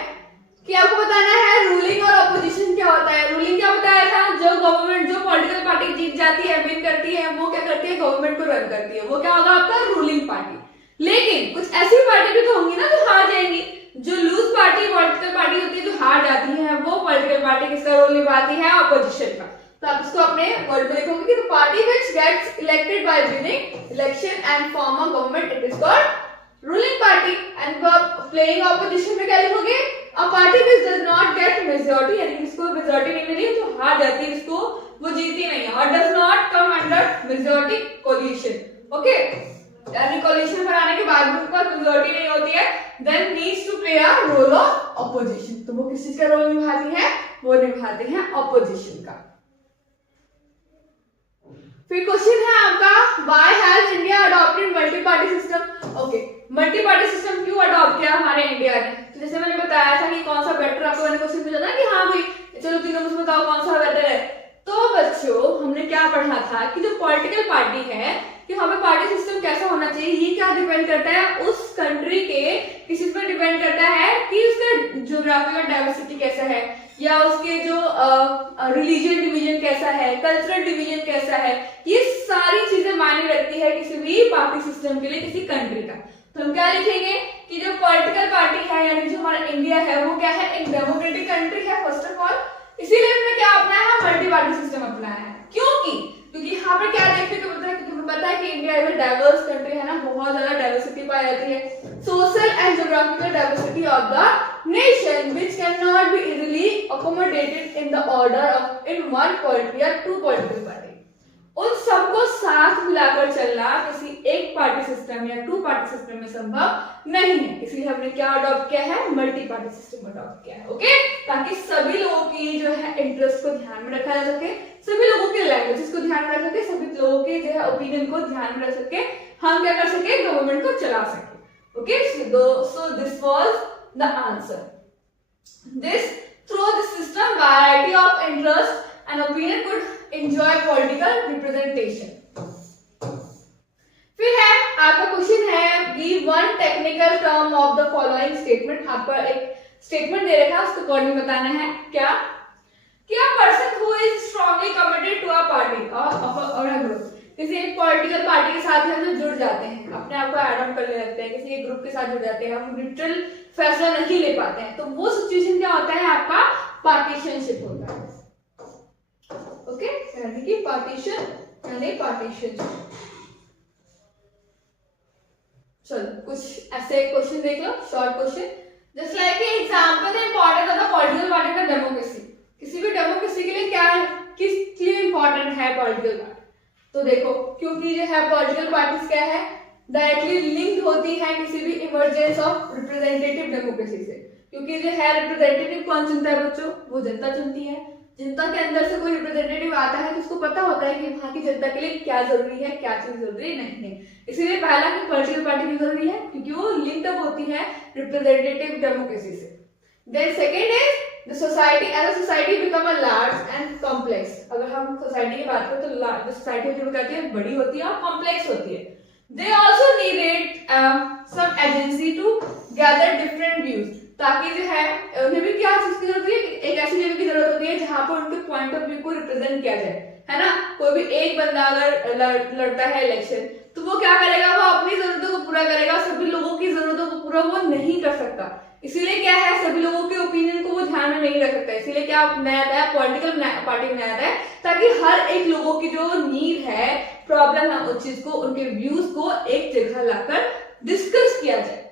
कि आपको बताना है रूलिंग और अपोजिशन क्या होता है। रूलिंग क्या बताया था, जो गवर्नमेंट, जो पॉलिटिकल पार्टी जीत जाती है, विन करती है, वो क्या करती है, गवर्नमेंट को रन करती है, वो क्या होगा आपका रूलिंग पार्टी। लेकिन कुछ ऐसी पार्टी भी तो होंगी ना जो हार जाएंगी। जो लूज पार्टी पॉलिटिकल पार्टी होती है जो हार जाती है, वो पॉलिटिकल पार्टी किसका रोल निभाती है, अपोजिशन का। तो आप इसको अपने वर्ड में लिखोगे कि party which gets elected by winning election and form a government, it is called ruling party. And playing opposition में क्या लिखोगे, a party which does not get majority, यानी जिसको मेजॉरिटी नहीं मिली जो हार जाती है, जिसको वो जीती नहीं है, और does not come under majority coalition, okay, यानी कोलिशन बनाने के बाद भी उनके पास मेजॉरिटी नहीं होती है, then needs to play a role of opposition. तो वो किस चीज का रोल निभाती है? वो निभाते हैं ऑपोजिशन का। फिर क्वेश्चन है आपका, why has India adopted multi party system? Okay, multi party system क्यों अडॉप्ट किया हमारे इंडिया ने? तो जैसे मैंने बताया था कि कौन सा बेटर, आपको मैंने क्वेश्चन पूछा था कि हाँ भाई चलो तीनों में से बताओ कौन सा बेटर है। तो बच्चों हमने क्या पढ़ा था कि जो पॉलिटिकल पार्टी है कि हमें पार्टी सिस्टम कैसा होना चाहिए, ये क्या डिपेंड करता है उस कंट्री के, किसी पर डिपेंड करता है कि उसका ज्योग्राफिकल डाइवर्सिटी कैसा है, या उसके जो रिलीजियन डिवीजन कैसा है, कल्चरल डिवीजन कैसा है, ये सारी चीजें मायने रखती है किसी भी पार्टी सिस्टम के लिए किसी कंट्री का। तो हम क्या लिखेंगे कि जो पॉलिटिकल पार्टी है यानी जो हमारा इंडिया है वो क्या है, एक डेमोक्रेटिक कंट्री है फर्स्ट ऑफ ऑल, इसीलिए हमने क्या अपनाया है, मल्टी पार्टी सिस्टम अपनाया है। क्योंकि यहाँ पर क्या देखते हैं, पता है कि इंडिया एक डाइवर्स कंट्री है ना, बहुत ज्यादा डाइवर्सिटी पाई जाती है, social and geographical diversity of the nation which can not be easily accommodated in the order of in one polity या टू पॉलिटिकल पार्टी। उन सबको साथ मिलाकर चलना किसी एक पार्टी सिस्टम या टू पार्टी सिस्टम में संभव नहीं है, इसलिए हमने क्या अडॉप्ट किया है, मल्टी पार्टी सिस्टम अडॉप्ट किया है, ओके, ताकि सभी लोगों की जो है इंटरेस्ट को ध्यान में रखा जा सके, सभी लोगों के लैंग्वेजेस को ध्यान में रख सके, सभी लोगों के जो है ओपिनियन को ध्यान में रख सके, हम क्या कर सके, गवर्नमेंट को चला सके, okay. So this was the answer. This through the system variety of interest and opinion could enjoy political representation। फिर है आपका क्वेश्चन है, give one technical term of the following statement। आपका एक स्टेटमेंट दे रखा है, उसको अकॉर्डिंग बताना है क्या, कि a person who is strongly committed to a party or a group, किसी एक पॉलिटिकल पार्टी के साथ हम जुड़ जाते हैं, अपने आप को एड ऑन करने लगते हैं, किसी एक ग्रुप के साथ जुड़ जाते हैं, हम न्यूट्रल फैसला नहीं ले पाते हैं, तो वो सिचुएशन क्या होता है, आपका पार्टीशनशिप होता है, ओके, यानी कि पार्टीशन यानी पार्टीशन। चलो कुछ ऐसे क्वेश्चन देख लो, short question, just like example important of the political party का डेमोक्रेसी। किसी भी डेमोक्रेसी के लिए क्या है, किस लिए इंपॉर्टेंट है पॉलिटिकल पार्टी? तो देखो, क्योंकि जो है पॉलिटिकल पार्टीज क्या है, डायरेक्टली लिंक्ड होती है किसी भी इमरजेंस ऑफ रिप्रेजेंटेटिव डेमोक्रेसी से, क्योंकि जो है रिप्रेजेंटेटिव कौन चुनता है बच्चों, वो जनता चुनती है। जनता के अंदर से कोई रिप्रेजेंटेटिव आता है तो उसको पता होता है कि वहां की जनता के लिए क्या जरूरी है, क्या चीज जरूरी नहीं है, इसीलिए पहला कि पॉलिटिकल पार्टी भी जरूरी है क्योंकि वो लिंक्ड अप होती है रिप्रेजेंटेटिव डेमोक्रेसी से। Then second is the society, as a society become a large and complex. अगर हम सोसाइटी की बात करें तो सोसाइटी जो कहती है बड़ी होती है और कॉम्प्लेक्स होती है। They also needed some agency to gather different views, ताकि जो है उन्हें भी क्या चीज की जरूरत है, एक ऐसी जगह की जरूरत होती है जहां पर उनके पॉइंट ऑफ व्यू को रिप्रेजेंट किया जाए, है ना। कोई भी एक बंदा अगर लड़ता है इलेक्शन तो वो क्या करेगा, वो अपनी जरूरतों को पूरा करेगा, सभी लोगों की जरूरतों को पूरा वो नहीं कर सकता, इसीलिए क्या है सभी लोगों के ओपिनियन को वो ध्यान में नहीं रख सकता, इसीलिए क्या बनाया जाता है, पॉलिटिकल पार्टी बनाया जाता है, ताकि हर एक लोगों की जो नीड है, प्रॉब्लम है, उस चीज को, उनके व्यूज को एक जगह लाकर डिस्कस किया जाए।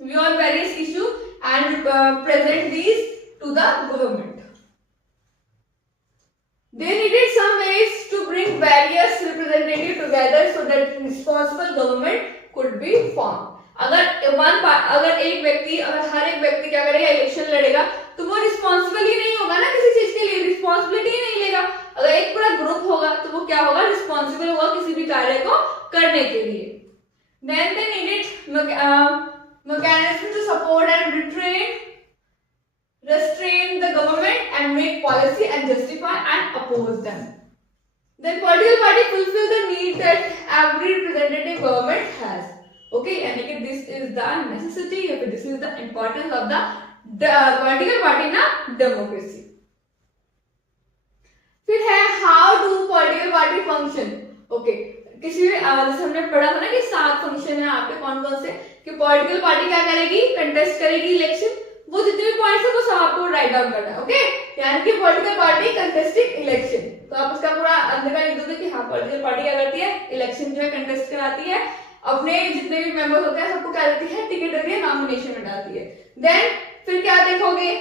We on various issue and present these to the government. They needed some ways to bring various representatives together so that responsible government could be formed. अगर एक व्यक्ति, अगर हर एक व्यक्ति क्या करेगा, इलेक्शन लड़ेगा तो वो रिस्पॉन्सिबल ही नहीं होगा ना किसी चीज के लिए, रिस्पॉन्सिबिलिटी ही नहीं लेगा। अगर एक पूरा ग्रुप होगा तो वो क्या होगा, रिस्पॉन्सिबल होगा किसी भी कार्य को करने के लिए। Then they needed mechanism to support and restrain the government and make policy and justify and oppose them. Then political party fulfill the need that every representative government has. Okay, and this is the necessity, this is the importance of the political party na democracy. फिर है how do political party function? Okay, किसी भी जैसे हमने पढ़ा था ना कि 7 फंक्शन है आपके, कौन कौन से, कि पॉलिटिकल पार्टी क्या करेगी, कंटेस्ट करेगी इलेक्शन, वो जितने भी पॉइंट्स है वो सब आपको राइट डाउन करना है, ओके। यानी कि पॉलिटिकल पार्टी कंटेस्टिंग इलेक्शन, तो आप उसका पूरा अंदर का लिख दोगे कि हाँ पॉलिटिकल पार्टी क्या करती है, इलेक्शन जो है कंटेस्ट कराती है, अपने जितने भी मेंबर्स होते हैं सबको क्या देती है, टिकट देती है, नॉमिनेशन में डालती है। देन फिर क्या देखोगे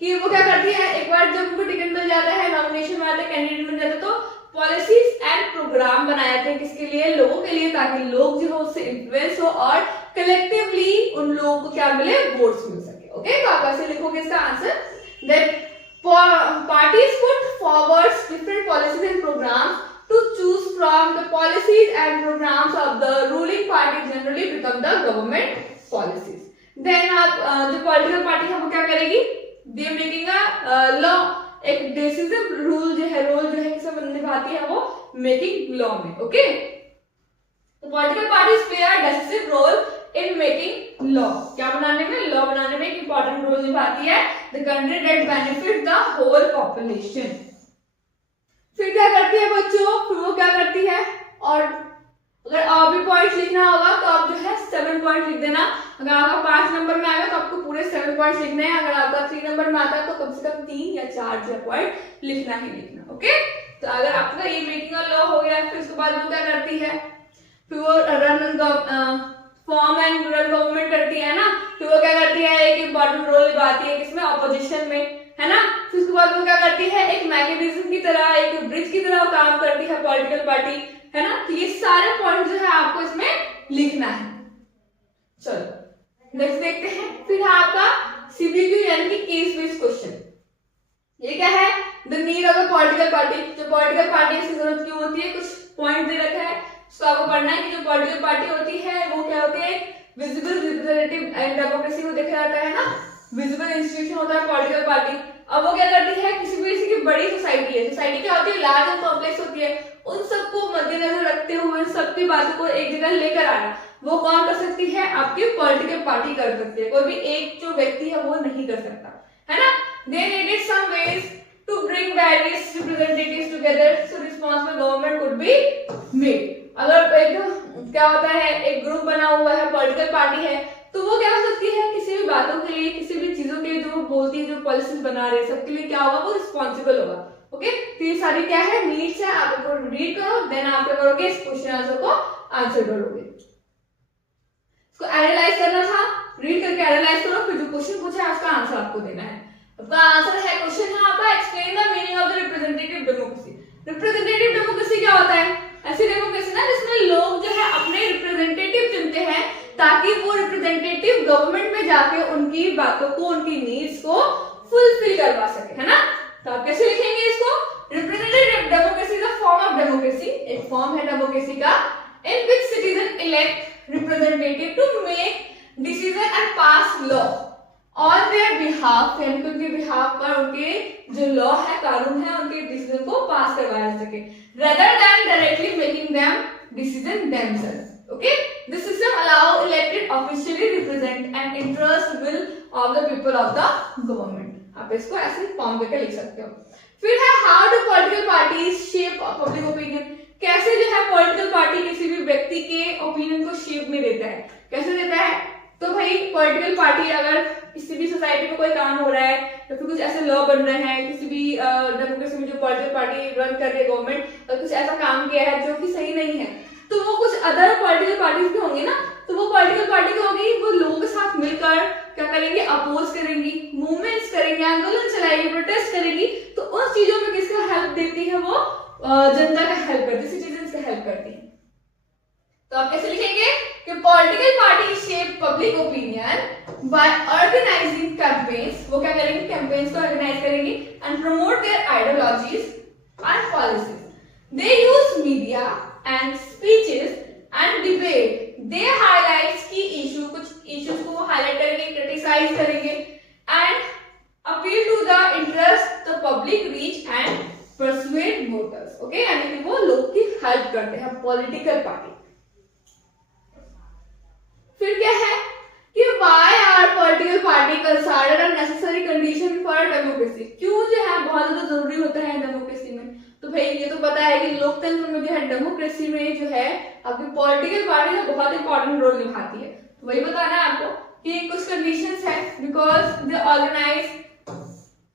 कि वो क्या करती है, एक बार जब उनको टिकट मिल जाता है, नॉमिनेशन में आता है, कैंडिडेट मिल जाता है, तो पॉलिसीज एंड प्रोग्राम बनाए थे किसके लिए, लोगों के लिए, ताकि लोग जो है उससे इन्फ्लुएंस हो और कलेक्टिवली उन लोगों को क्या मिले, वोट्स मिल सके। ओके, तो आप ऐसे लिखोगे इसका answer, that parties put forward different policies and programs to choose from the policies and programs of the ruling party generally become the government policies. Then आप जो political party है वो क्या करेगी, they making a law, एक decisive rule जो है, role जो है किसे निभाती है वो मेकिंग लॉ में। ओके, तो political parties play a decisive role in making law, क्या बनाने में, लॉ बनाने में एक इंपॉर्टेंट रोल निभाती है, the country that benefit the whole population. फिर क्या करती है बच्चों, फिर वो क्या करती है, और अगर आप भी पॉइंट लिखना होगा तो आप जो है 7 पॉइंट लिख देना। अगर आपका 5 नंबर में आएगा तो आपको पूरे 7 पॉइंट लिखने हैं, अगर आपका 3 नंबर में आता है तो कम से कम 3 या 4 जो पॉइंट लिखना ही लिखना। ओके, तो अगर आपका ये मेकिंग लॉ हो गया, फिर उसके बाद वो क्या करती है, फिर वो run form and run government करती है ना, फिर वो क्या करती है, एक इंपॉर्टेंट रोल निभाती है किसमें, ऑपोजिशन में, है ना। फिर उसके बाद वो क्या करती है, एक मैकेनिज्म की तरह, एक ब्रिज की तरह काम करती है पॉलिटिकल पार्टी, है ना। तो ये सारे पॉइंट जो है आपको इसमें लिखना है। चलो नेक्स्ट देखते हैं, फिर आपका सीबीक्यू यानी कि केस बेस्ड क्वेश्चन। ये क्या है, the need of a political party, जो पॉलिटिकल पार्टी की जरूरत क्यों होती है, कुछ पॉइंट दे रखा है, तो आपको पढ़ना है कि जो पॉलिटिकल पार्टी होती है वो क्या होती है, विजिबल रिप्रेजेंटेटिव एंड डेमोक्रेसी को देखा जाता है ना, विजिबल इंस्टीट्यूशन होता है पॉलिटिकल पार्टी। अब वो क्या करती है, किसी भी की बड़ी सोसाइटी है, सोसाइटी क्या होती है, लार्ज एंड कॉम्प्लेक्स होती है, उन सबको मद्देनजर रखते हुए सबकी बातों को एक जगह लेकर आना, वो कौन कर सकती है, आपकी पॉलिटिकल पार्टी कर सकती है, कोई भी एक जो व्यक्ति है वो नहीं कर सकता, है ना। They needed some ways to bring various representatives together so responsible government could be made. अगर एक क्या होता है, एक ग्रुप बना हुआ है, पॉलिटिकल पार्टी है, तो वो क्या हो सकती है, किसी भी बातों के लिए, किसी भी चीजों के लिए जो वो बोलती है, जो पॉलिसीज बना रहे हैं, सबके लिए क्या होगा, वो रिस्पॉन्सिबल होगा। ओके, तो ये सारी क्या है, नीड्स है, आप इसको रीड करो, देन आप क्या करोगे, इस क्वेश्चन आंसर को आंसर करोगे। इसको एनालाइज करना था, रीड करके एनालाइज करो, फिर जो क्वेश्चन पूछा है उसका आंसर आपको देना है। आपका आंसर है, क्वेश्चन है आपका, explain the meaning of the representative democracy. Representative democracy क्या होता है, ऐसी डेमोक्रेसी ना जिसमें लोग जो है अपने रिप्रेजेंटेटिव चुनते हैं, ताकि वो रिप्रेजेंटेटिव गवर्नमेंट में जाके उनकी बातों को, उनकी नीड्स को फुलफिल करवा सके, है ना। तो आप कैसे लिखेंगे इसको, representative democracy is a form of democracy, एक फॉर्म है डेमोक्रेसी का, in which citizen elect representative to make decision and pass law on their behalf, यानी कि उनके बिहाफ पर उनके जो लॉ है, कानून है, उनके डिसीजन को पास करवाया जा सके, rather than directly making them decision themselves. Okay, this system allow elected officially represent and interest will of the people of the government. आप इसको ऐसे फॉर्म करके लिख सकते हो। फिर है how do political parties shape public opinion, कैसे जो है पॉलिटिकल पार्टी किसी भी व्यक्ति के ओपिनियन को शेप में देता है, कैसे देता है। तो भाई पॉलिटिकल पार्टी अगर किसी भी सोसाइटी में कोई काम हो रहा है या फिर कुछ ऐसे लॉ बन रहे हैं, किसी भी डेमोक्रेसी में जो पॉलिटिकल पार्टी रन कर रही है गवर्नमेंट, और कुछ ऐसा काम किया है जो कि सही नहीं है, तो वो कुछ अदर पॉलिटिकल पार्टीज भी होंगी ना, तो वो पॉलिटिकल पार्टी क्या होगी, वो लोगों के साथ मिलकर क्या करेंगे, अपोज करेंगी, मूवमेंट्स करेंगे, आंदोलन चलाएगी, प्रोटेस्ट करेगी, तो उन चीजों में किसका हेल्प देती है, वो जनता का हेल्प करती है, सिटीजन का हेल्प करती है। तो आप कैसे लिखेंगे कि political party shape public opinion by organizing campaigns, वो क्या करेंगे, कैंपेन्स को ऑर्गेनाइज करेंगे, and promote their ideologies and policies, they use media and speeches and debate, they highlights key issue, कुछ इश्यूज को हाईलाइट करेंगे, क्रिटिसाइज करेंगे, and appeal to the interest the public reach and persuade voters. Okay, यानी कि वो लोग की help करते हैं पॉलिटिकल पार्टी। फिर क्या है कि why are political party considered a necessary condition for democracy, क्यों जो है बहुत ज्यादा जरूरी होता है डेमोक्रेसी में। तो भाई ये तो पता है कि लोकतंत्र में जो है, डेमोक्रेसी में जो है आपकी पॉलिटिकल पार्टी का बहुत इंपॉर्टेंट रोल निभाती है। तो वही बताना है आपको कि कुछ कंडीशंस है, because they organize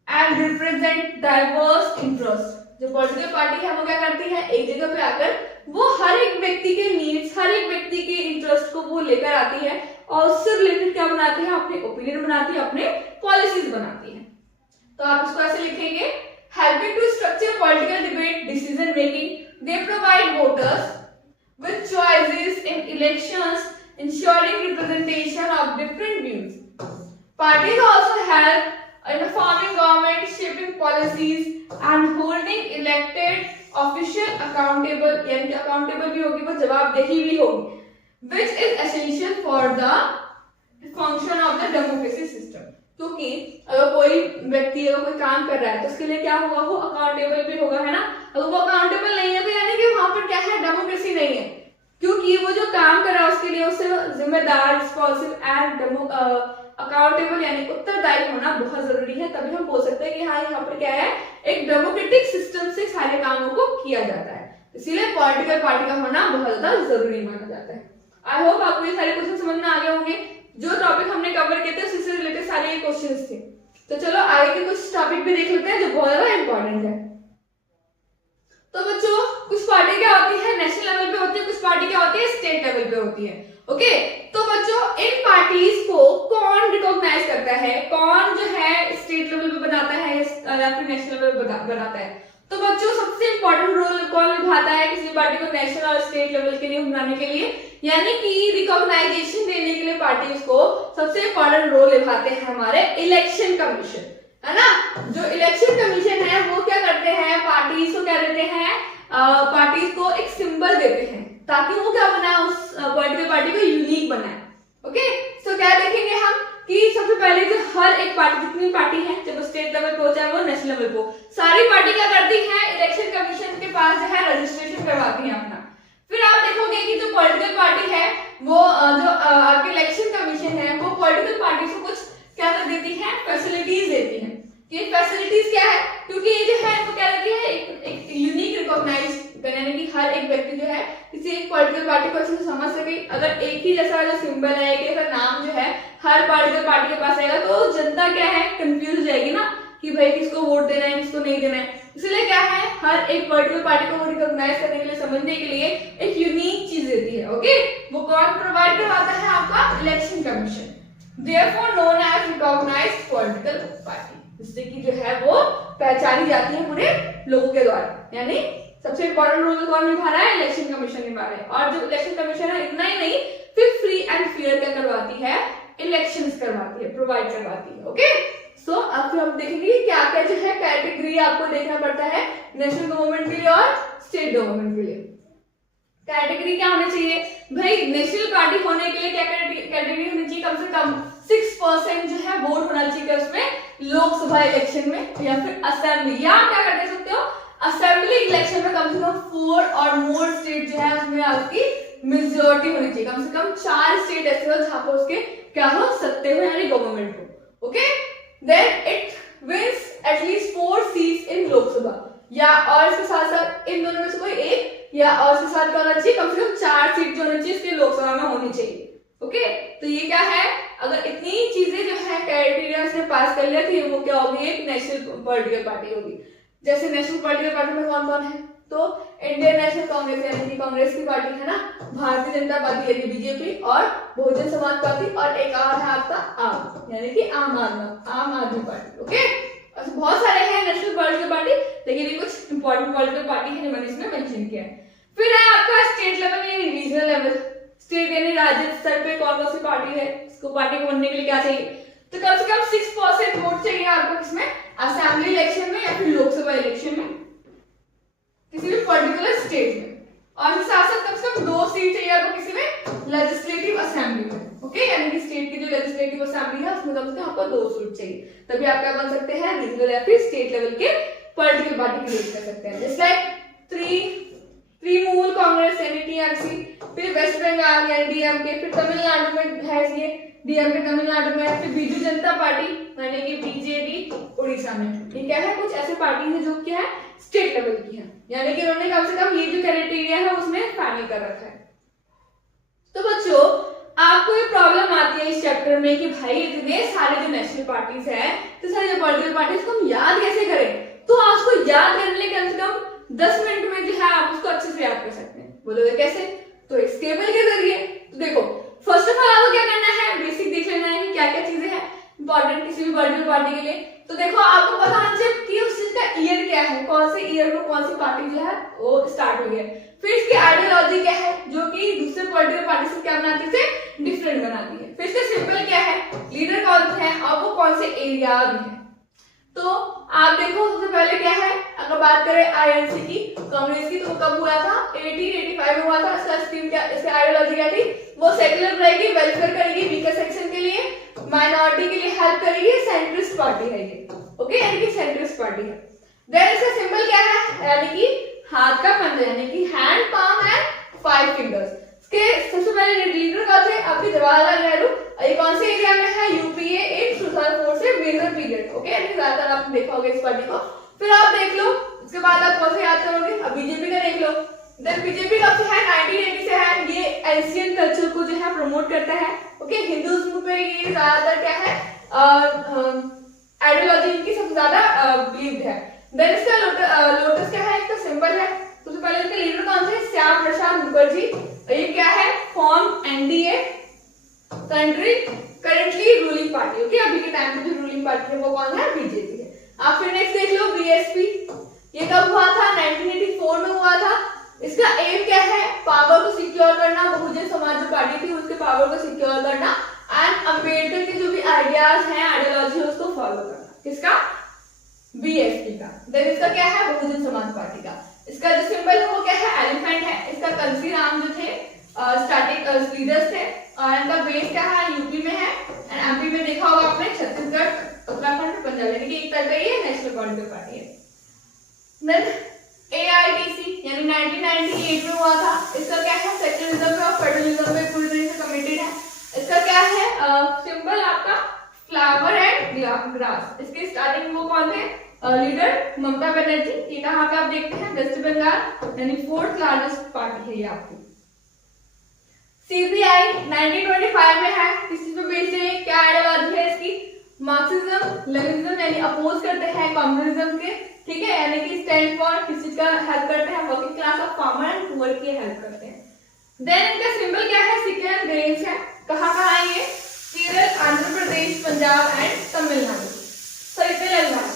and represent diverse interest. जो पॉलिटिकल पार्टी है वो क्या करती है, एक जगह पे आकर वो हर एक व्यक्ति के नीड्स, हर एक व्यक्ति के इंटरेस्ट को वो लेकर आती है और उससे रिलेटेड क्या बनाते हैं, अपने ओपिनियन बनाती है, अपने पॉलिसीज बनाती है। तो आप इसको ऐसे लिखेंगे, helping to structure political debate decision making, they provide voters with choices in elections, ensuring representation of different views. Parties also help in forming government, shaping policies and holding elected official accountable, यानी accountable भी होगी, वो जवाबदेही भी होगी, which is essential for the function of the democracy system. क्योंकि अगर कोई व्यक्ति अगर कोई काम कर रहा है तो उसके लिए क्या होगा, वो अकाउंटेबल भी होगा, है ना। अगर वो अकाउंटेबल नहीं है तो यानी कि वहां पर क्या है, डेमोक्रेसी नहीं है, क्योंकि वो जो काम कर रहा है उसके लिए उससे जिम्मेदार, रिस्पॉन्सिव एंड अकाउंटेबल यानी उत्तरदायी होना बहुत जरूरी है। तभी हम बोल सकते हैं कि हाँ यहाँ पर क्या है, एक डेमोक्रेटिक सिस्टम से सारे कामों को किया जाता है, इसीलिए पॉलिटिकल पार्टी का होना बहुत ज्यादा जरूरी माना जाता है। आई होप आपको ये सारे क्वेश्चन समझ में आ गए होंगे। जो टॉपिक हमने कवर किए थे उससे रिलेटेड सारे ये क्वेश्चंस थे। तो चलो आगे के कुछ टॉपिक भी देख लेते हैं जो बहुत ज्यादा इंपॉर्टेंट है। तो बच्चों कुछ पार्टी क्या होती है, नेशनल लेवल पे होती है, कुछ पार्टी क्या होती है, स्टेट लेवल पे होती है। ओके, तो बच्चों इन पार्टीज को कौन रिकॉग्नाइज करता है, कौन जो है स्टेट लेवल पे बनाता है या फिर नेशनल लेवल पे बनाता है। तो बच्चों सबसे इंपॉर्टेंट रोल कौन निभाता है किसी पार्टी को नेशनल और स्टेट लेवल के लिए बनाने के लिए, यानी कि रिकॉग्नाइजेशन देने के लिए पार्टीज को सबसे इंपॉर्टेंट रोल निभाते हैं हमारे इलेक्शन कमीशन, है ना। जो इलेक्शन कमीशन है वो क्या करते हैं, पार्टीज को क्या देते हैं, पार्टीज को एक सिंबल देते हैं ताकि वो क्या बनाए, उस पॉलिटिकल पार्टी को यूनिक बनाए। ओके, तो क्या देखेंगे हम कि सबसे पहले जो हर एक पार्टी, जितनी पार्टी है, जब स्टेट लेवल पे हो चाहे वो नेशनल लेवल पे, सारी पार्टी क्या करती है, इलेक्शन कमीशन के पास जो है रजिस्ट्रेशन करवाती है अपना। फिर आप देखोगे कि जो पॉलिटिकल पार्टी है वो जो आपके इलेक्शन कमीशन है वो पॉलिटिकल पार्टी को कुछ क्या कर देती है, फैसिलिटीज देती है। ये फैसिलिटीज क्या है, क्योंकि ये जो है इनको क्या देती है, एक यूनिक रिकॉग्नाइज यानी कि हर एक व्यक्ति जो है किसी एक पॉलिटिकल पार्टी को अच्छे से समझ सके। अगर एक ही जैसा जो सिंबल है, एक जैसा नाम जो है हर पॉलिटिकल पार्टी के पास आएगा तो जनता क्या है, कंफ्यूज हो जाएगी ना कि भाई किसको वोट देना है, किसको नहीं देना है। इसलिए क्या है, हर एक पॉलिटिकल पार्टी को रिकॉग्नाइज करने के लिए, समझने के लिए एक यूनिक चीज देती है। ओके, वो कौन प्रोवाइड करवाता है, आपका election commission, therefore known as recognised political party, जिससे कि जो है वो पहचानी जाती है पूरे लोगों के द्वारा। यानी सबसे इंपॉर्टेंट रोल कौन निभा रहा है, इलेक्शन कमीशन निभा रहा है। और जो इलेक्शन कमीशन है इतना ही नहीं, फिर फ्री एंड फेयर क्या करवाती है, इलेक्शंस करवाती है, प्रोवाइड करवाती है। ओके, सो अब फिर हम देखेंगे क्या क्या जो है कैटेगरी आपको देखना पड़ता है नेशनल गवर्नमेंट के लिए और स्टेट गवर्नमेंट के लिए। कैटेगरी क्या होनी चाहिए भाई, नेशनल पार्टी होने के लिए क्या कैटेगरी होनी चाहिए, कम से कम 6% जो है वोट होना चाहिए उसमें लोकसभा इलेक्शन में या फिर असेंबली, या क्या कर सकते हो असेंबली इलेक्शन में कम से कम 4 और मोर स्टेट जो है उसमें आपकी मेजॉरिटी होनी चाहिए। कम से कम 4 स्टेट ऐसे हो जहां पर उसके क्या हो सकते हो यानी गवर्नमेंट को। Okay, then it wins at least 4 seats in Lok Sabha, या और इसके साथ साथ इन दोनों में से कोई एक, या और इसके साथ क्या होना चाहिए, कम से कम 4 सीट जो होनी चाहिए इसके लोकसभा में होनी चाहिए। ओके, तो ये क्या है, अगर इतनी चीजें जो है क्राइटेरिया उसने पास कर लिया तो वो क्या होगी, एक नेशनल पॉलिटिकल पार्टी होगी। जैसे नेशनल पॉलिटिकल पार्टी में कौन कौन है, तो इंडियन नेशनल कांग्रेस यानी कि कांग्रेस की पार्टी है ना, भारतीय जनता पार्टी यानी बीजेपी, और बहुजन समाज पार्टी, और एक और है आपका आम यानी कि आम आदमी पार्टी। ओके, अच्छा बहुत सारे हैं नेशनल पॉलिटिकल पार्टी, लेकिन ये कुछ इंपॉर्टेंट पॉलिटिकल पार्टी है जो मैंने इसमें मेंशन किया है। फिर है आपका स्टेट लेवल यानी रीजनल लेवल, स्टेट यानी राज्य स्तर पे कौन कौन सी पार्टी है, इसको पार्टी को बनने के लिए क्या चाहिए, तो कम से कम 6% वोट चाहिए आपको किसमें, असेंबली इलेक्शन में या फिर लोकसभा इलेक्शन में किसी भी पर्टिकुलर स्टेट में, और साथ साथ कम से कम 2 सीट चाहिए आपको किसी में लेजिस्लेटिव असेंबली में। ओके, यानी कि स्टेट की जो लेजिस्लेटिव असेंबली है उसमें कम से कम आपको 2 सीट चाहिए, तभी आप क्या बन सकते हैं, रीजनल या फिर स्टेट लेवल के पॉलिटिकल पार्टी क्रिएट कर सकते हैं। जस्ट लाइक तृणमूल कांग्रेस यानी टीएमसी, फिर वेस्ट बंगाल यानी डीएमके, फिर तमिलनाडु में है ये डीएमके तमिलनाडु में, फिर बीजू जनता पार्टी यानी कि बीजेडी उड़ीसा में। ये क्या है, कुछ ऐसे पार्टी है जो क्या है स्टेट लेवल की है, यानी कि उन्होंने कम से कम ये जो क्राइटेरिया है उसमें फाइनल कर रखा है। तो बच्चों आपको ये प्रॉब्लम आती है इस चैप्टर में कि भाई इतने सारे जो नेशनल पार्टीज है, तो सारे जो पॉलिटिकल पार्टीज को हम याद कैसे करें, तो आप उसको याद करने के लिए कम से कम 10 मिनट में जो है आप उसको अच्छे से याद कर सकते हैं। बोलोगे कैसे, तो इस टेबल के जरिए। तो देखो फर्स्ट ऑफ ऑल आपको क्या करना है, पार्टी के लिए। तो देखो आपको पता होना चाहिए कि उस चीज का ईयर क्या है, कौन से ईयर में कौन सी पार्टी जो है वो स्टार्ट हुई है। फिर इसकी आइडियोलॉजी क्या है जो कि दूसरे पॉलिटिकल पार्टी से क्या बनाती है, डिफरेंट बनाती है। फिर इसका सिंबल क्या है, लीडर कौन है और वो कौन से एरिया में है। तो आप देखो सबसे पहले क्या है, अगर बात करें आईएनसी की, कांग्रेस की, तो कब हुआ था, 1885 में हुआ था। इसका स्कीम क्या, इसकी आइडियोलॉजी क्या थी, वो सेक्युलर रहेगी, वेलफेयर करेगी वीकर सेक्शन के लिए, माइनॉरिटी के लिए हेल्प करेगी, सेंट्रिस्ट पार्टी है ये, ओके, यानी कि सेंट्रिस्ट पार्टी है। देन इसका सिंबल क्या है, यानी कि हाथ का पंजा, यानी कि हैंड, पाम एंड 5 फिंगर्स। इसके सबसे पहले लीडर कौन थे, आपके जवाहरलाल नेहरू। ये कौन से एरिया में है, यूपीए 2004 से मेजर पीरियड, ओके, यानी ज्यादातर आपने देखा होगा इस पार्टी को। फिर आप देख लो उसके बाद आप कौन से याद करोगे, अब बीजेपी का देख लो। देन बीजेपी कब से है, 1980 से है। ये एशियन कल्चर को जो है प्रमोट करता है, ओके, हिंदुइज्म पे ये ज्यादातर क्या है आइडियोलॉजी इनकी सबसे ज्यादा बिलीव्ड है। देन इसका लोटस क्या है, इसका सिंबल है। सबसे पहले इसके लीडर कौन थे, श्याम प्रसाद मुखर्जी। ये क्या है, form NDA, country currently ruling party, okay, अभी के टाइम पे जो रूलिंग पार्टी है वो कौन है, बीजेपी है। आप फिर नेक्स्ट देख लो बीएसपी। ये कब हुआ था, 1984 में हुआ था। इसका एम क्या है, पावर को सिक्योर करना, बहुजन समाज जो पार्टी थी उसके पावर को सिक्योर करना, एंड अंबेडकर के जो भी आइडियाज हैं, आइडियोलॉजी है, उसको फॉलो करना। किसका, बीएसपी का। देन इसका क्या है, बहुजन समाज पार्टी का। इसका जो सिंबल है वो क्या है, एलिफेंट है। इसका कंसी राम जो थे स्टार्टिंग लीडर्स थे, और इनका बेस क्या है, यूपी में है, एंड एमपी में देखा होगा आपने, छत्तीसगढ़, उत्तराखंड, पंजाब, यानी कि एक तरह का ये नेशनल पॉलिटिकल पार्टी है। देन एआईटीसी यानी 1998 में हुआ था। इसका क्या है, सेक्युलरिज्म और फेडरलिज्म में पूरी तरह से कमिटेड है। इसका क्या है, सिंबल आपका फ्लावर एंड ग्रास। इसके स्टार्टिंग वो कौन थे, लीडर ममता बनर्जी। ये कहाँ पे आप देखते हैं, वेस्ट बंगाल, यानी 4th लार्जेस्ट पार्टी है ये आपकी। सीपीआई 1925 में है, किसी पे बेस्ड है, क्या आइडियोलॉजी है इसकी, मार्क्सिज्म लेनिनिज्म, यानी अपोज करते हैं कम्युनिज्म के, ठीक है, यानी कि स्टैंड फॉर किसी का हेल्प करते हैं, working class of farmer and poor की हेल्प करते हैं। देन इनका सिंबल क्या है, सिक्किम ग्रेन्स है। कहाँ कहाँ है ये, केरल, आंध्र प्रदेश, पंजाब एंड तमिलनाडु, सही तेलंगाना।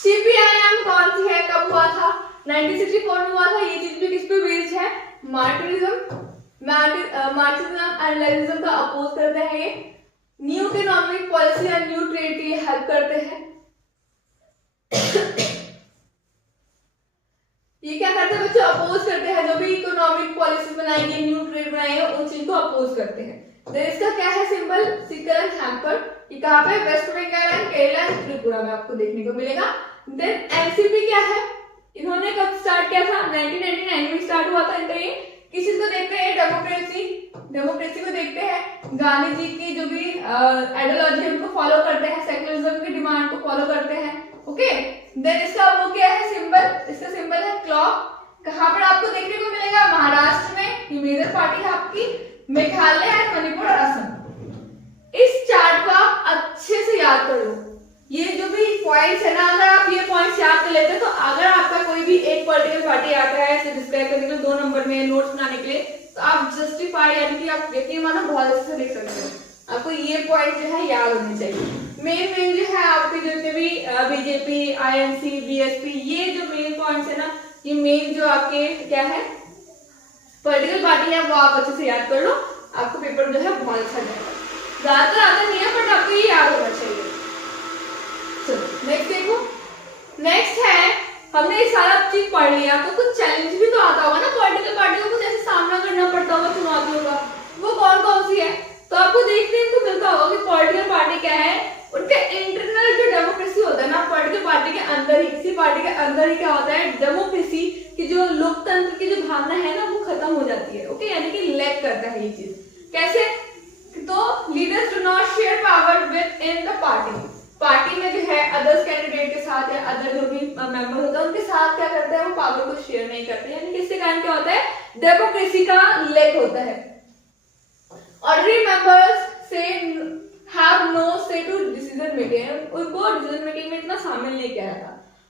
सीपीआईएम कौन सी है, कब हुआ था, 1964 में हुआ था। ये चीज भी किस पे बेस्ड है, मार्क्सिज्म एंड लेनिनिज्म का अपोज करते हैं ये। New economic policy and new trade की हेल्प करते हैं। ये क्या करते हैं बच्चों, अपोज करते हैं, जो भी इकोनॉमिक पॉलिसी बनाएंगे, न्यू ट्रेड बनाएंगे, उन चीज को अपोज करते हैं। देन इसका क्या है सिंबल, सिकल एंड हैम्पर। ये कहाँ पे, वेस्ट बंगाल एंड केरला एंड त्रिपुरा में आपको देखने को मिलेगा। देन एनसीपी क्या है, इन्होंने कब स्टार्ट किया था, 1999 में स्टार्ट हुआ था इनका। ये किस चीज को देखते हैं, डेमोक्रेसी को देखते हैं, गांधी जी की जो भी आइडियोलॉजी है उनको फॉलो करते हैं, सेक्युलरिज्म की डिमांड को फॉलो करते हैं, ओके। देन इसका वो क्या है सिंबल, इसका सिंबल है क्लॉक। कहाँ पर आपको देखने को मिलेगा, महाराष्ट्र में, ये मेजर पार्टी है आपकी, मेघालय एंड मणिपुर और असम। इस चार्ट को आप अच्छे से याद कर लो, ये जो भी पॉइंट्स है ना, अगर आप ये पॉइंट्स याद कर लेते हैं तो अगर आपका कोई भी एक पॉलिटिकल पार्टी आता है इसे डिस्क्राइब करने के लिए 2 नंबर में नोट्स बनाने के लिए, तो आप जस्टिफाई यानी कि आप यकीन मानो बहुत अच्छे से लिख सकते हो। आपको ये पॉइंट जो है याद होने चाहिए। मेन जो है आपके जितने भी बीजेपी, आईएनसी, बीएसपी, ये जो मेन पॉइंट्स है ना, ये मेन जो आपके क्या है पॉलिटिकल पार्टी है, वो आप अच्छे से याद कर लो, आपको पेपर जो है बहुत अच्छा जाएगा। ज्यादातर आता नहीं है बट आपको ये याद होना चाहिए। नेक्स्ट देखो, नेक्स्ट है, हमने ये सारा चीज पढ़ लिया, तो कुछ चैलेंज भी तो आता होगा ना पॉलिटिकल पार्टी को, कुछ ऐसे सामना करना पड़ता होगा चुनौतियों का, वो कौन कौन सी है। तो आपको देखने को मिलता होगा कि पॉलिटिकल पार्टी क्या है, उनका इंटरनल जो डेमोक्रेसी होता है ना पॉलिटिकल पार्टी के अंदर ही, किसी पार्टी के अंदर ही क्या होता है, डेमोक्रेसी की जो लोकतंत्र की जो भावना है ना वो खत्म हो जाती है, ओके, यानी कि लैक करता है ये चीज। कैसे, तो leaders do not share power with in the party में जो है अदर्स कैंडिडेट के साथ या अदर जो भी मेंबर होता है उनके साथ क्या करते हैं, वो पावर को शेयर नहीं करते, यानी कि इसके कारण क्या होता है, डेमोक्रेसी का लैक होता है। ऑर्डिनरी मेंबर्स से हैव नो से टू डिसीजन मेकिंग, उनको डिसीजन मेकिंग में इतना शामिल नहीं किया जाता।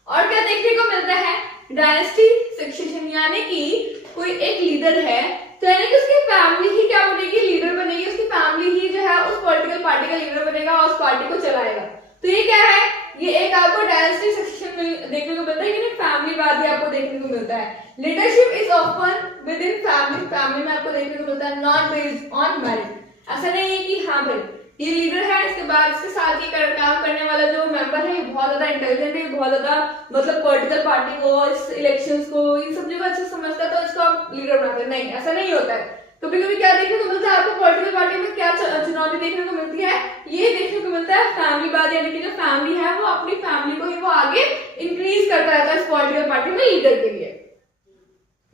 और क्या देखने को मिलता है, डायनेस्टी सक्सेशन, यानी कि कोई एक लीडर है तो यानी कि उसकी फैमिली ही क्या बनेगी, लीडर बनेगी, उसकी फैमिली ही जो है उस पॉलिटिकल पार्टी का लीडर बनेगा और उस पार्टी को चलाएगा। तो ये क्या है, ये एक आपको डायनेस्टिक सक्सेशन देखने को मिलता है कि फैमिलीवादी आपको देखने को मिलता है। Leadership is often with in family, family में आपको देखने को मिलता है, नॉट बेस्ड ऑन मैरिड। ऐसा नहीं है कि हाँ भाई ये लीडर है, इसके बाद इसके साथ ही काम करने वाला जो मेंबर है ये बहुत ज्यादा इंटेलिजेंट है, बहुत ज्यादा मतलब पॉलिटिकल पार्टी को, इस इलेक्शंस को, इन सब चीजों को अच्छे से समझता है तो इसको आप लीडर बनाते हैं। नहीं, ऐसा नहीं होता है। कभी कभी क्या देखने को मिलता है आपको पॉलिटिकल पार्टी में, क्या चुनौती देखने को मिलती है, ये देखने को मिलता है फैमिलीवाद, यानी कि जो फैमिली है वो अपनी फैमिली को ही वो आगे इंक्रीज करता रहता है इस पॉलिटिकल पार्टी में लीडर के लिए।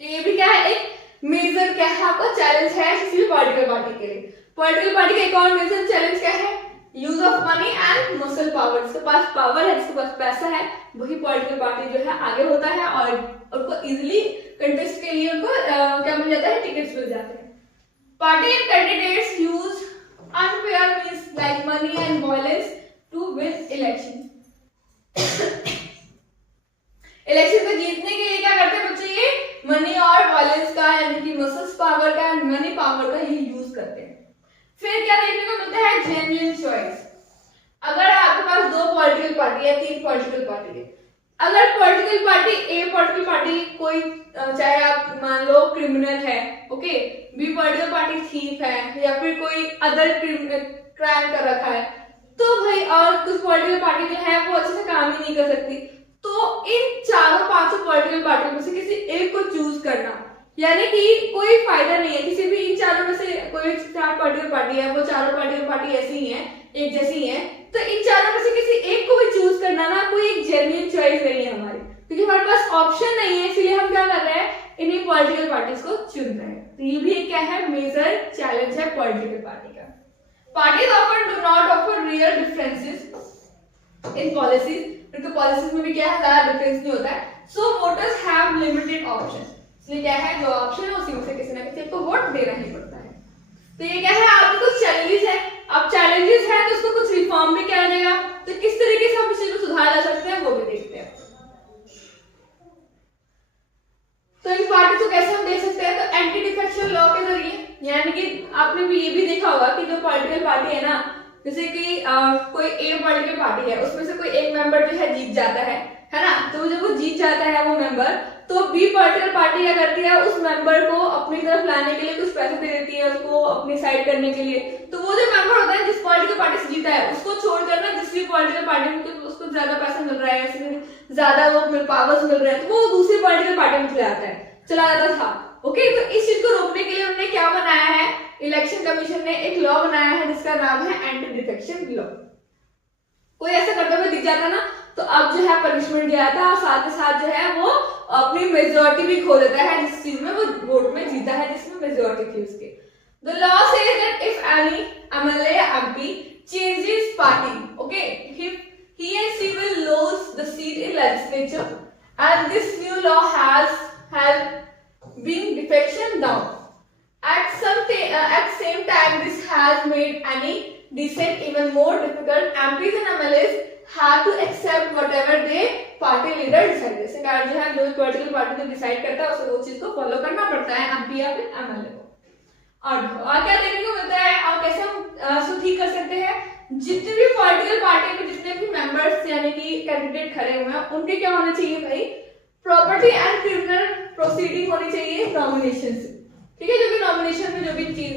ये भी क्या है, एक मेजर क्या है आपका चैलेंज है किसी भी पॉलिटिकल पार्टी के लिए। पॉलिटिकल पार्टी का एक और मेजर चैलेंज क्या है, use of money and muscle power. जिसके पास पावर है, जिसके पास पैसा है, वही पॉलिटिकल पार्टी जो है आगे होता है और उनको इजिली कंटेस्ट के लिए उनको क्या मिल जाता है, टिकट्स मिल जाते हैं। Party and candidates use unfair means like money and violence to win election. Election को जीतने के लिए क्या करते हैं बच्चे, ये मनी और वायलेंस का यानी कि मसल्स पावर का एंड मनी पावर का ये यूज करते हैं। फिर क्या देखने को मिलता है, जेन्युइन चॉइस। अगर आपके पास दो पॉलिटिकल पार्टी है, तीन पॉलिटिकल पार्टी है, अगर political party A political party कोई चाहे आप मान लो क्रिमिनल है, okay, B political party thief है या फिर कोई अदर क्राइम कर रखा है, तो भाई और कुछ पॉलिटिकल पार्टी जो है वो अच्छे से काम ही नहीं कर सकती, तो इन चारों पांचों पॉलिटिकल पार्टियों में से किसी एक को चूज करना यानी कि कोई फायदा नहीं है। किसी भी इन चारों में से कोई चार पॉलिटिकल पार्टी है, वो चारों पॉलिटिकल पार्टी ऐसी ही है, एक जैसी ही है, तो इन चारों में से किसी एक को भी चूज करना ना कोई एक जेन्युइन चॉइस नहीं है हमारी, क्योंकि हमारे पास ऑप्शन नहीं है, इसलिए हम क्या कर रहे हैं, इन्हीं पॉलिटिकल पार्टीज को चुन रहे हैं। तो ये भी एक क्या है, मेजर चैलेंज है पॉलिटिकल पार्टी का। Parties often do not offer real differences in policies, क्योंकि पॉलिसीज में भी क्या है, ज्यादा डिफरेंस नहीं होता है। सो वोटर्स हैव लिमिटेड ऑप्शन, इसलिए क्या है, जो ऑप्शन है उसी में से किसी ना किसी को वोट देना ही पड़ता है। तो ये क्या है, आपके कुछ चैलेंजेस है। अब चैलेंजेस है तो उसको कुछ रिफॉर्म भी किया जाएगा, तो किस तरीके से हम इस चीज को सुधार ला सकते हैं वो भी देखते हैं। तो इन पार्टी को कैसे हम देख सकते हैं, तो एंटी डिफेक्शन लॉ के जरिए, यानी कि आपने भी ये भी देखा होगा कि जो पॉलिटिकल पार्टी है ना, जैसे कि कोई ए पॉलिटिकल पार्टी है, उसमें से कोई एक मेंबर जो है जीत जाता है ना, तो जब वो जीत जाता है वो मेंबर, तो बी पॉलिटिकल पार्टी क्या करती है, उस मेंबर को अपनी तरफ लाने के लिए कुछ पैसे दे देती है, उसको अपनी साइड करने के लिए। तो वो जो मेंबर होता है जिस पॉलिटिकल पार्टी से जीता है, उसको छोड़कर ना जिस भी पॉलिटिकल पार्टी में उसको ज्यादा पैसा मिल रहा है, ज्यादा वो पावर्स मिल रहे हैं, तो वो दूसरी पॉलिटिकल पार्टी में चला जाता था। ओके, तो इस चीज को रोकने के लिए उन्होंने क्या बनाया है, इलेक्शन कमीशन ने एक लॉ बनाया है जिसका नाम है एंटी डिफेक्शन लॉ। कोई ऐसा करते हुए दिख जाता ना, तो अब जो है पनिशमेंट दिया था, और साथ के साथ जो है वो अपनी मेजोरिटी भी खो देता है जिस चीज में वो वोट में जीता है, जिसमें मेजोरिटी थी उसके। The law says that if any MLA या MP changes party, okay, he and she will lose the seat in legislature, and this new law has been defection down. At same time, this has made any descent even more difficult. MPs and MLAs have to accept whatever they party leader decide. जैसे कारण जो है, जो political party जो decide करता है उसे वो चीज को फॉलो करना पड़ता है एमपी या फिर एमएलए को। और क्या देखने को मिलता है, और कैसे हम इसको ठीक कर सकते हैं, जितने भी पॉलिटिकल पार्टी में जितने भी मेंबर्स यानी कि कैंडिडेट खड़े हुए हैं, उनके क्या होना चाहिए भाई, प्रॉपर्टी एंड क्रिमिनल प्रोसीडिंग होनी चाहिए नॉमिनेशन से। ठीक है, जो भी नॉमिनेशन में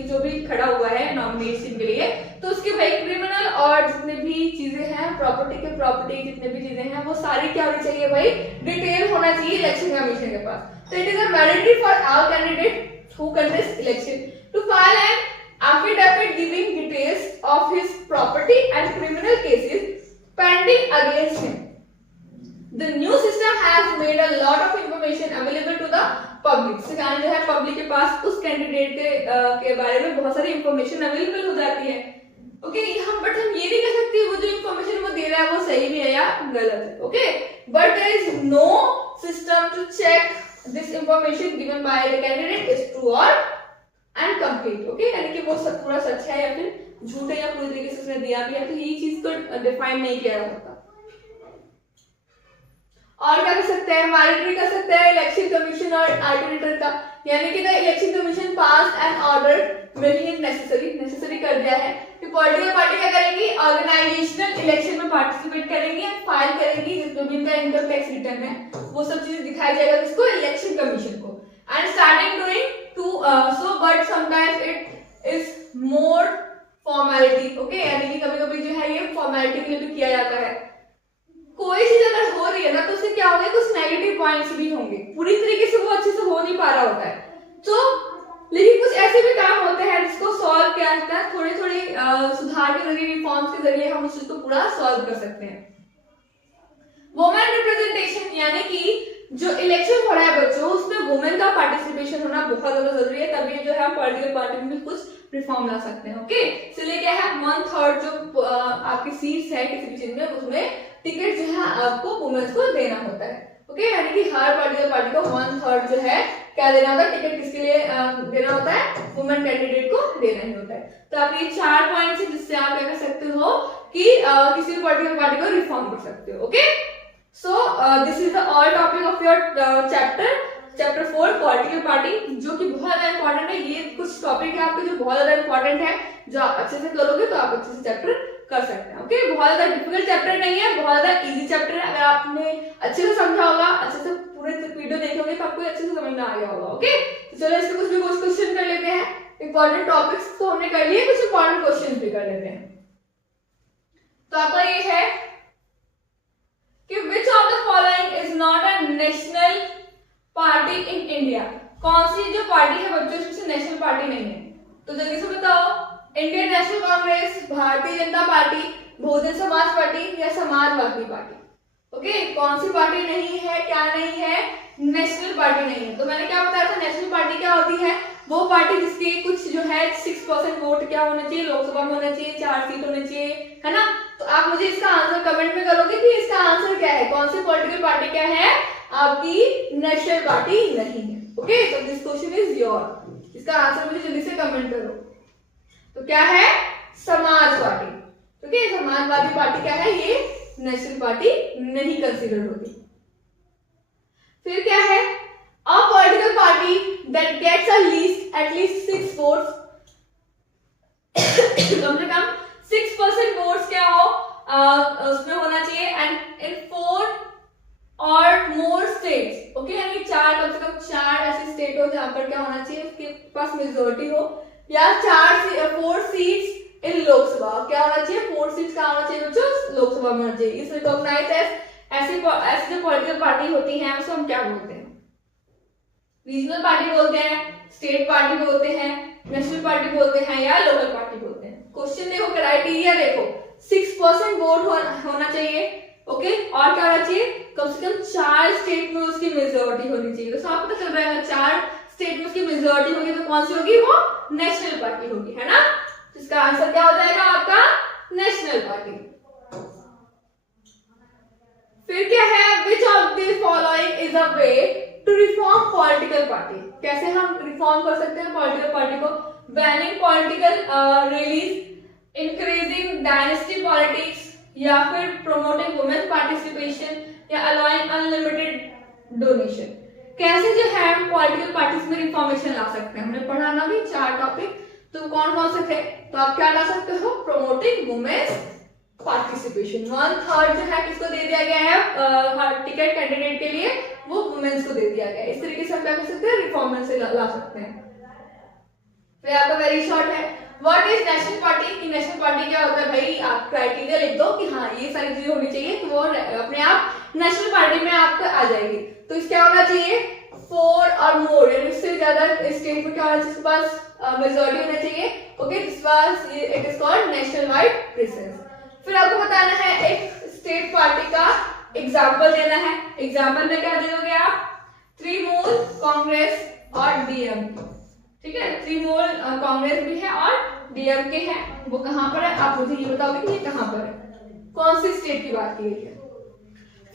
जो भी खड़ा हुआ है नॉमिनेशन के लिए, तो उसके भाई क्रिमिनल और जितने भी चीजें हैं, प्रॉपर्टी जितने भी चीजें हैं, वो सारी क्या होनी चाहिए भाई, डिटेल होना चाहिए इलेक्शन कमीशन के पास। तो it is a mandatory for all candidate who contest election to file an affidavit giving details of his property and criminal cases pending against him. The new system has made a lot of information available to the public. से कारण जो है public के पास उस candidate के बारे में बहुत सारी इंफॉर्मेशन अवेलेबल हो जाती है। ओके, बट हम ये नहीं कह सकते वो जो इंफॉर्मेशन वो दे रहा है वो सही भी है या गलत है। Okay, but there is no system to check this information given by the candidate is true और एंड कंप्लीट। ओके, यानी कि वो सब पूरा सच है या फिर झूठ है या पूरी तरीके से उसने दिया भी है, तो ये चीज को डिफाइन नहीं किया जाता। और क्या कर सकते हैं, मॉनिटरिंग कर सकते हैं इलेक्शन कमीशन और आर्बिट्रेटर का, यानी कि the election commission pass an order making it necessary कर दिया है कि पॉलिटिकल पार्टी क्या करेंगी, ऑर्गेनाइजेशनल इलेक्शन में पार्टिसिपेट करेंगी, फाइल करेंगी जिसमें भी इनका इनकम टैक्स रिटर्न है वो सब चीजें दिखाई जाएगा किसको, इलेक्शन कमीशन को। And starting doing to so but sometimes it is more formality, okay, यानी कि कभी कभी जो है ये फॉर्मेलिटी के लिए भी किया जाता है। कोई चीज अगर हो रही है ना तो उससे क्या होगा, कुछ नेगेटिव पॉइंट्स भी होंगे, पूरी तरीके से वो अच्छे से हो नहीं पा रहा होता है, तो लेकिन कुछ ऐसे भी काम होते हैं जिसको सॉल्व किया जाता है, थोड़ी थोड़ी सुधार के जरिए, रिफॉर्म्स के जरिए हम उस चीज को पूरा सॉल्व कर सकते हैं। वुमेन रिप्रेजेंटेशन, यानी कि जो इलेक्शन हो रहा है बच्चों उसमें वुमेन का पार्टिसिपेशन होना बहुत ज्यादा जरूरी है, तभी जो है पॉलिटिकल पार्टी में कुछ रिफॉर्म ला सकते हैं, ओके। इसलिए क्या है, 1/3 जो आपकी सीट्स है किसी भी चीज में उसमें टिकट जो है आपको वुमेन्स को देना होता है, ओके, यानी कि हर पॉलिटिकल पार्टी को 1/3 जो है क्या देना होता है, टिकट किसके लिए देना होता है, वुमेन कैंडिडेट को देना ही होता है। तो आप ये 4 पॉइंट्स हैं जिससे आप क्या कर सकते हो कि किसी भी पॉलिटिकल पार्टी को रिफॉर्म कर सकते हो, okay. So this is the all topic of your chapter 4 political party, जो कि बहुत ज्यादा इंपॉर्टेंट है। ये कुछ टॉपिक है आपके जो बहुत ज्यादा इंपॉर्टेंट है, जो आप अच्छे से करोगे तो आप अच्छे से चैप्टर कर सकते हैं, ओके। बहुत ज्यादा डिफिकल्ट चैप्टर नहीं है, बहुत ज्यादा इजी चैप्टर है। अगर आपने अच्छे से समझा होगा, अच्छे से पूरे वीडियो देखोगे तो आपको अच्छे से समझ में आ गया होगा, ओके। तो चलो इसमें कुछ भी कुछ क्वेश्चन कर लेते हैं। इंपॉर्टेंट टॉपिक्स तो हमने कर लिए, कुछ इंपॉर्टेंट क्वेश्चन भी कर लेते हैं। तो आपका ये है कि विच of the following is not a national party in India, कौन सी जो पार्टी है बच्चों इसमें से नेशनल पार्टी नहीं है, तो जल्दी से बताओ। Indian national Congress, Bharatiya Janata party, Bahujan Samaj party या समाजवादी पार्टी, ओके। कौन सी पार्टी नहीं है, क्या नहीं है, नेशनल पार्टी नहीं है। तो मैंने क्या बताया था, नेशनल पार्टी क्या होती है, वो पार्टी जिसके कुछ जो है 6% वोट क्या होना चाहिए, लोकसभा में होना चाहिए, 4 सीट होनी चाहिए, है ना। तो आप मुझे इसका आंसर कमेंट में करोगे कि इसका आंसर क्या है, कौन सी पॉलिटिकल पार्टी क्या है आपकी, नेशनल पार्टी नहीं है, ओके। तो दिस क्वेश्चन इज योर, इसका आंसर मुझे जल्दी से कमेंट करो। तो क्या है, समाजवादी, ठीक है। समाजवादी पार्टी क्या है, ये नेशनल पार्टी नहीं कंसीडर होती। फिर क्या है, a political party that gets at least 6 votes, कम से कम 6% वोट्स क्या हो उसमें होना चाहिए, एंड इन 4 और मोर स्टेट्स, ओके, यानी 4 कम से कम 4 ऐसे स्टेट हो जहां पर क्या होना चाहिए, उसके पास मेजॉरिटी हो, या 4 सीट्स इन लोकसभा, क्या होना चाहिए, 4 सीट्स का होना चाहिए बच्चों, लोकसभा में होना चाहिए। इस रिकॉग्नाइज एज ऐसे जो पॉलिटिकल पार्टी होती हैं उसको हम क्या बोलते हैं, रीजनल पार्टी बोलते हैं, स्टेट पार्टी बोलते हैं, नेशनल पार्टी बोलते हैं, या लोकल पार्टी बोलते हैं। क्वेश्चन देखो, क्राइटेरिया देखो, 6% वोट होना चाहिए, ओके, और क्या होना चाहिए, कम से कम 4 स्टेट में उसकी मेजॉरिटी होनी चाहिए। तो आपको पता चल रहा है 4 स्टेट में उसकी मेजॉरिटी होगी तो कौन सी होगी, वो नेशनल पार्टी होगी, है ना। इसका आंसर क्या हो जाएगा आपका, नेशनल पार्टी। फिर क्या है, which of the following is a way to reform political party, कैसे हम रिफॉर्म कर सकते हैं पॉलिटिकल पार्टी को, banning political rallies, increasing dynasty politics, या फिर प्रोमोटिंग वुमेन पार्टिसिपेशन, या अलाउइंग अनलिमिटेड डोनेशन। कैसे जो है हम पॉलिटिकल पार्टीज में रिफॉर्मेशन ला सकते हैं, हमने पढ़ा ना भी 4 टॉपिक, तो कौन कौन से थे, तो आप क्या ला सकते हो, प्रोमोटिंग वुमेन पार्टिसिपेशन, 1/3 जो है किसको दे दिया गया है, टिकट कैंडिडेट के लिए वो वुमेन्स को दे दिया गया है। इस तरीके से हम क्या कर सकते हैं, रिफॉर्मेशन से ला सकते हैं। फिर आपका वेरी शॉर्ट है, व्हाट इज नेशनल पार्टी, कि नेशनल पार्टी क्या होता है, भाई आप क्राइटेरिया लिख दो कि हाँ ये सारी चीजें होनी चाहिए, तो वो अपने आप नेशनल पार्टी में आपको आ जाएगी। तो इस क्या होना चाहिए, 4 और मोर, यानी उससे ज्यादा स्टेट में क्या होना चाहिए, इसके पास मेजॉरिटी होना चाहिए, okay, this was it is called national wide presence. फिर आपको बताना है एक स्टेट पार्टी का एग्जाम्पल देना है। एग्जाम्पल में क्या दोगे आप, तृणमूल कांग्रेस और डीएमके, ठीक है, तृणमूल कांग्रेस भी है और डीएमके है, वो कहां पर है, आप मुझे ये बताओगे कि ये कहां पर है, कौन सी स्टेट की बात की गई है।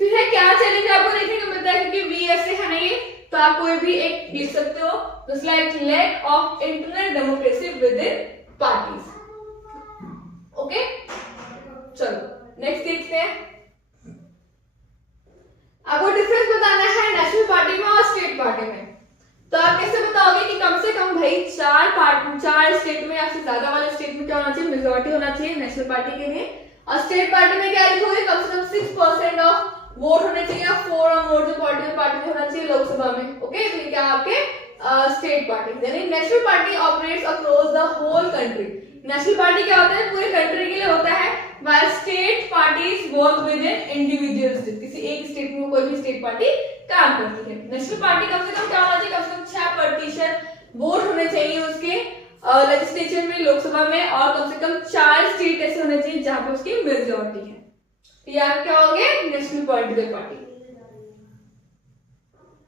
फिर है क्या चैलेंज आपको देखने को मिलता है, क्योंकि बीएसए है ना ये, तो आप कोई भी एक लिख सकते हो, just like lack of internal democracy within parties, okay. चलो नेक्स्ट देखते हैं, आपको डिफरेंस बताना है नेशनल पार्टी में और स्टेट पार्टी में। तो आप कैसे बताओगे कि कम से कम भाई चार स्टेट में या फिर ज्यादा वाले स्टेट में क्या होना चाहिए, मेजोरिटी होना चाहिए नेशनल पार्टी के लिए। और स्टेट पार्टी में क्या लिखोगे, कम से कम 6% ऑफ वोट होने चाहिए, 4 और मोर जो पॉलिटिकल पार्टी में होना चाहिए लोकसभा में। ओके, तो ये क्या आपके स्टेट पार्टी। यानी national party operates across the whole country. National party क्या होता है, पूरे कंट्री के लिए होता है, while state parties work with in individual state. किसी एक स्टेट में कोई भी स्टेट पार्टी काम करती है। नेशनल पार्टी कम से कम क्या होना चाहिए, कम से कम 6% वोट होने चाहिए उसके लेजिस्लेचर में, लोकसभा में, और कम से कम 4 स्टेट ऐसे होने चाहिए जहां पे उसकी मेजोरिटी है। तो ये आप क्या हो गए, नेशनल पॉलिटिकल पार्टी।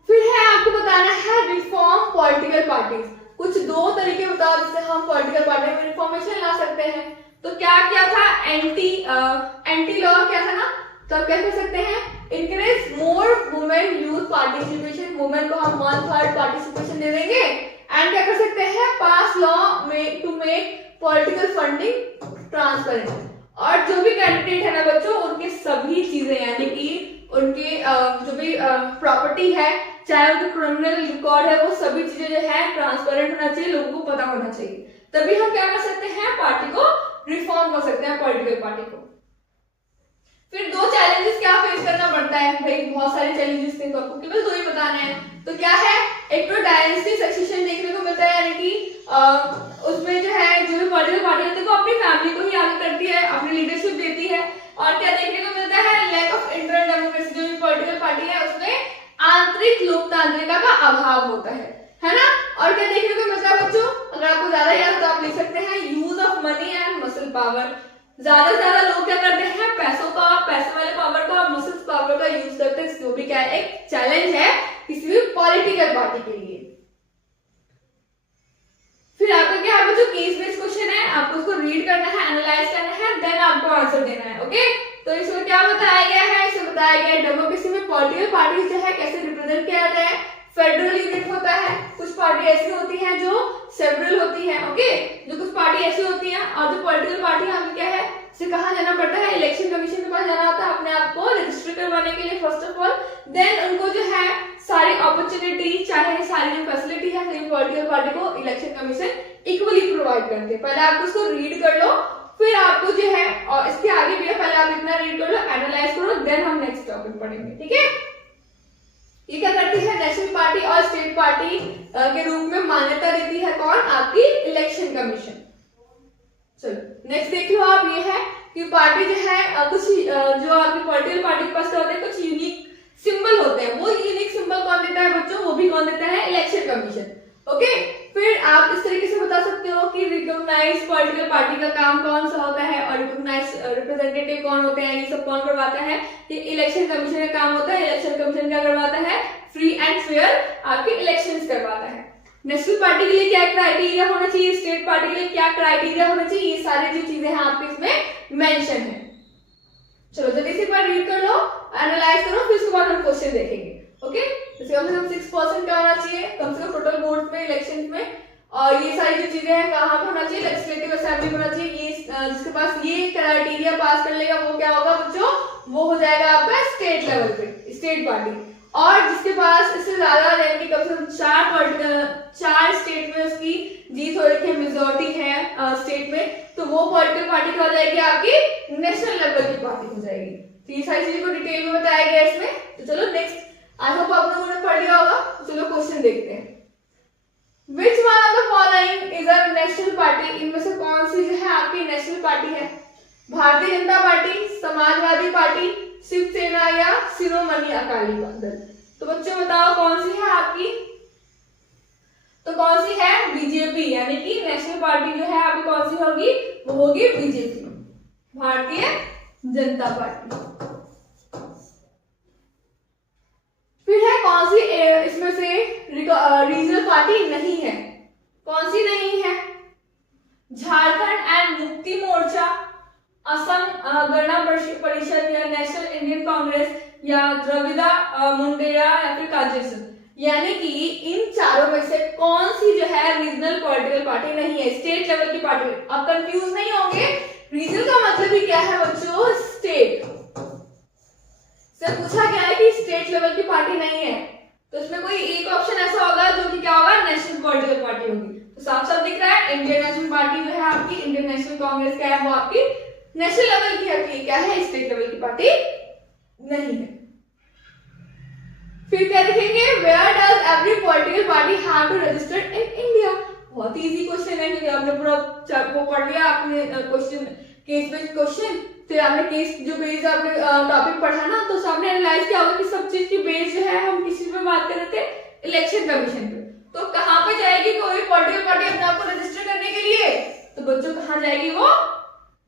फिर है आपको बताना है रिफॉर्म पॉलिटिकल पार्टीज। कुछ 2 तरीके बताओ जिससे हम पॉलिटिकल पार्टी में रिफॉर्मेशन ला सकते हैं। तो क्या था, एंटी लॉ क्या था ना, तो आप क्या कर सकते हैं, encourage more women youth participation. Women को हम 1/3 पार्टिसिपेशन दे देंगे। एंड क्या कर सकते हैं, पास लॉ में to make political funding transparent. और जो भी कैंडिडेट है ना बच्चों, उनके सभी चीजें यानी कि उनके जो भी प्रॉपर्टी है, चाहे उनका क्रिमिनल रिकॉर्ड है, वो सभी चीजें जो है ट्रांसपेरेंट होना चाहिए, लोगों को पता होना चाहिए। तभी हम क्या कर सकते हैं, पार्टी को रिफॉर्म कर सकते हैं, पॉलिटिकल पार्टी को। फिर 2 चैलेंजेस क्या फेस करना पड़ता है भाई, बहुत सारे चैलेंजेस थे तो आपको केवल 2 ही बताने हैं। तो क्या है, एक तो डायनेस्टी सक्सेशन देखने को मिलता है, यानी कि उसमें जो है जो भी पॉलिटिकल पार्टी होती है वो अपनी फैमिली को ही आगे करती है, अपनी लीडरशिप देती है। और क्या देखने को मिलता है, लैक ऑफ इंटरनल डेमोक्रेसी। जो भी पॉलिटिकल पार्टी है उसमें आंतरिक लोकतांत्रिकता का अभाव होता है ना। और क्या देखने को मिलता है बच्चों, अगर आपको ज्यादा याद है तो आप लिख सकते हैं, use of money and muscle power. ज्यादा से ज्यादा लोग क्या करते हैं, पैसों का, पैसे वाले पावर का, मसल्स पावर का यूज करते हैं, जो भी क्या है एक चैलेंज है किसी भी पॉलिटिकल पार्टी के लिए। फिर आपका क्या है बच्चों, केस बेस्ड क्वेश्चन है, आपको उसको रीड करना है, एनालाइज करना है, देन आपको आंसर देना है। ओके, तो इसमें क्या बताया गया है, इसमें बताया गया है डेमोक्रेसी में पॉलिटिकल पार्टीज जो है कैसे रिप्रेजेंट किया जाता है। फेडरल यूनिट होता है, कुछ पार्टी ऐसी होती हैं जो सेवरल होती हैं। ओके, जो कुछ पार्टी ऐसी होती हैं, और जो पॉलिटिकल पार्टी हमें क्या है, से कहाँ जाना पड़ता है, इलेक्शन कमीशन के पास जाना होता है अपने आप को रजिस्टर करवाने के लिए फर्स्ट ऑफ ऑल। देन उनको जो है सारी अपॉर्चुनिटी, चाहे सारी जो फैसिलिटी है, तो पॉलिटिकल पार्टी को इलेक्शन कमीशन इक्वली प्रोवाइड करते हैं। पहले आप उसको रीड कर लो, फिर आपको जो है, और इसके आगे भी है, पहले आप इतना रीड कर लो, एनालाइज करो, देन हम नेक्स्ट टॉपिक पढ़ेंगे। ठीक है, ये क्या करती है, नेशनल पार्टी और स्टेट पार्टी के रूप में मान्यता देती है कौन, आपकी इलेक्शन कमीशन। चलो नेक्स्ट देख लो आप, ये है कि पार्टी जो है कुछ जो आपकी पॉलिटिकल पार्टी के पास होते हैं कुछ यूनिक सिंबल होते हैं। वो यूनिक सिंबल कौन देता है बच्चों, वो भी कौन देता है, इलेक्शन कमीशन। ओके, फिर आप इस तरीके से बता सकते हो कि रिकॉग्नाइज पॉलिटिकल पार्टी का काम कौन सा होता है, और रिकॉग्नाइज रिप्रेजेंटेटिव कौन होते हैं, ये सब कौन करवाता है, ये इलेक्शन कमीशन का काम होता है। इलेक्शन कमीशन क्या करवाता है, फ्री एंड फेयर आपके इलेक्शंस करवाता है। नेशनल पार्टी के लिए क्या क्राइटेरिया होना चाहिए, स्टेट पार्टी के लिए क्या क्राइटेरिया होना चाहिए, ये सारी जो चीजें हैं आपके इसमें मेंशन है। चलो जल्दी से एक बार रीड कर लो, एनालाइज करो, फिर उसके बाद हम क्वेश्चन देखेंगे। ओके, जैसे कम से कम 6% क्या होना चाहिए, कम से कम टोटल वोट में, इलेक्शन में, और ये सारी जो चीजें हैं कहाँ पे होना चाहिए, लेजिस्लेटिव असेंबली में होना चाहिए। ये जिसके पास ये क्राइटेरिया पास कर लेगा वो क्या होगा बच्चों, वो हो जाएगा आपका स्टेट लेवल पे स्टेट पार्टी। और जिसके पास इससे ज्यादा यानी कम से कम 4 स्टेट में उसकी जीत हो रखी है, मेजोरिटी है स्टेट में, तो वो पॉलिटिकल पार्टी क्या हो जाएगी, आपकी नेशनल लेवल की पार्टी हो जाएगी। तो ये सारी चीजों को डिटेल में बताया गया इसमें। तो चलो नेक्स्ट, आई होप आप लोगों ने पढ़ लिया होगा। चलो क्वेश्चन देखते हैं। Which one of the following is a national party? इनमें से कौन सी जो है आपकी नेशनल पार्टी है, भारतीय जनता पार्टी, समाजवादी पार्टी, शिवसेना या शिरोमणि अकाली दल। तो बच्चों बताओ कौन सी है आपकी, तो कौन सी है, बीजेपी, यानी कि नेशनल पार्टी जो है आपकी कौन सी होगी, वो होगी बीजेपी, भारतीय जनता पार्टी। फिर है कौन सी इसमें से रीजनल पार्टी नहीं है, कौन सी नहीं है, झारखंड एंड मुक्ति मोर्चा, असम गण परिषद या नेशनल इंडियन कांग्रेस या द्रविड़ा मुंडेरा या फिर कांग्रेस। यानी कि इन चारों में से कौन सी जो है रीजनल पॉलिटिकल पार्टी नहीं है, स्टेट लेवल की पार्टी। अब कंफ्यूज नहीं होंगे, रीजन का मतलब ही क्या है बच्चों, स्टेट से पूछा गया है कि स्टेट लेवल की पार्टी नहीं है, तो इसमें कोई एक ऑप्शन ऐसा होगा जो कि क्या होगा, नेशनल पॉलिटिकल पार्टी होगी। तो साफ साफ दिख रहा है इंडियन नेशनल पार्टी जो है आपकी, इंडियन नेशनल कांग्रेस क्या है वो आपकी नेशनल लेवल की है, क्या है स्टेट लेवल की पार्टी नहीं है। फिर क्या देखेंगे, where does every political party have to register in India. बहुत इजी क्वेश्चन है क्योंकि आपने पूरा वो पढ़ लिया, आपने क्वेश्चन केस बेस्ड क्वेश्चन, फिर आपने केस जो बेस्ड आपने टॉपिक पढ़ा ना, तो सामने एनालाइज किया होगा कि सब चीज की बेस जो है हम किसी पे बात कर रहे थे, इलेक्शन कमीशन पे। तो कहां पे जाएगी कोई पॉलिटिकल पार्टी अपने आप को रजिस्टर करने के लिए, तो बच्चों कहां जाएगी वो,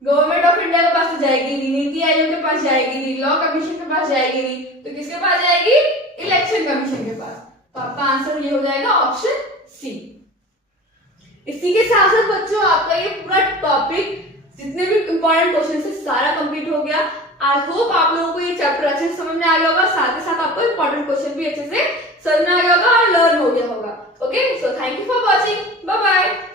गवर्नमेंट ऑफ इंडिया के पास तो जाएगी नहीं, नीति आयोग के पास जाएगी नहीं, लॉ कमीशन के पास जाएगी नहीं, तो किसके पास जाएगी, इलेक्शन कमीशन के पास। तो आपका आंसर ये हो जाएगा ऑप्शन सी। इसी के साथ साथ बच्चों आपका ये पूरा टॉपिक जितने भी इंपॉर्टेंट क्वेश्चन है सारा कंप्लीट हो गया। आई होप आप लोगों को ये चैप्टर अच्छे से समझ में आ गया होगा, साथ ही साथ आपको इंपॉर्टेंट क्वेश्चन भी अच्छे से समझ में आ गया होगा और लर्न हो गया होगा। Okay, so thank you for watching, bye bye.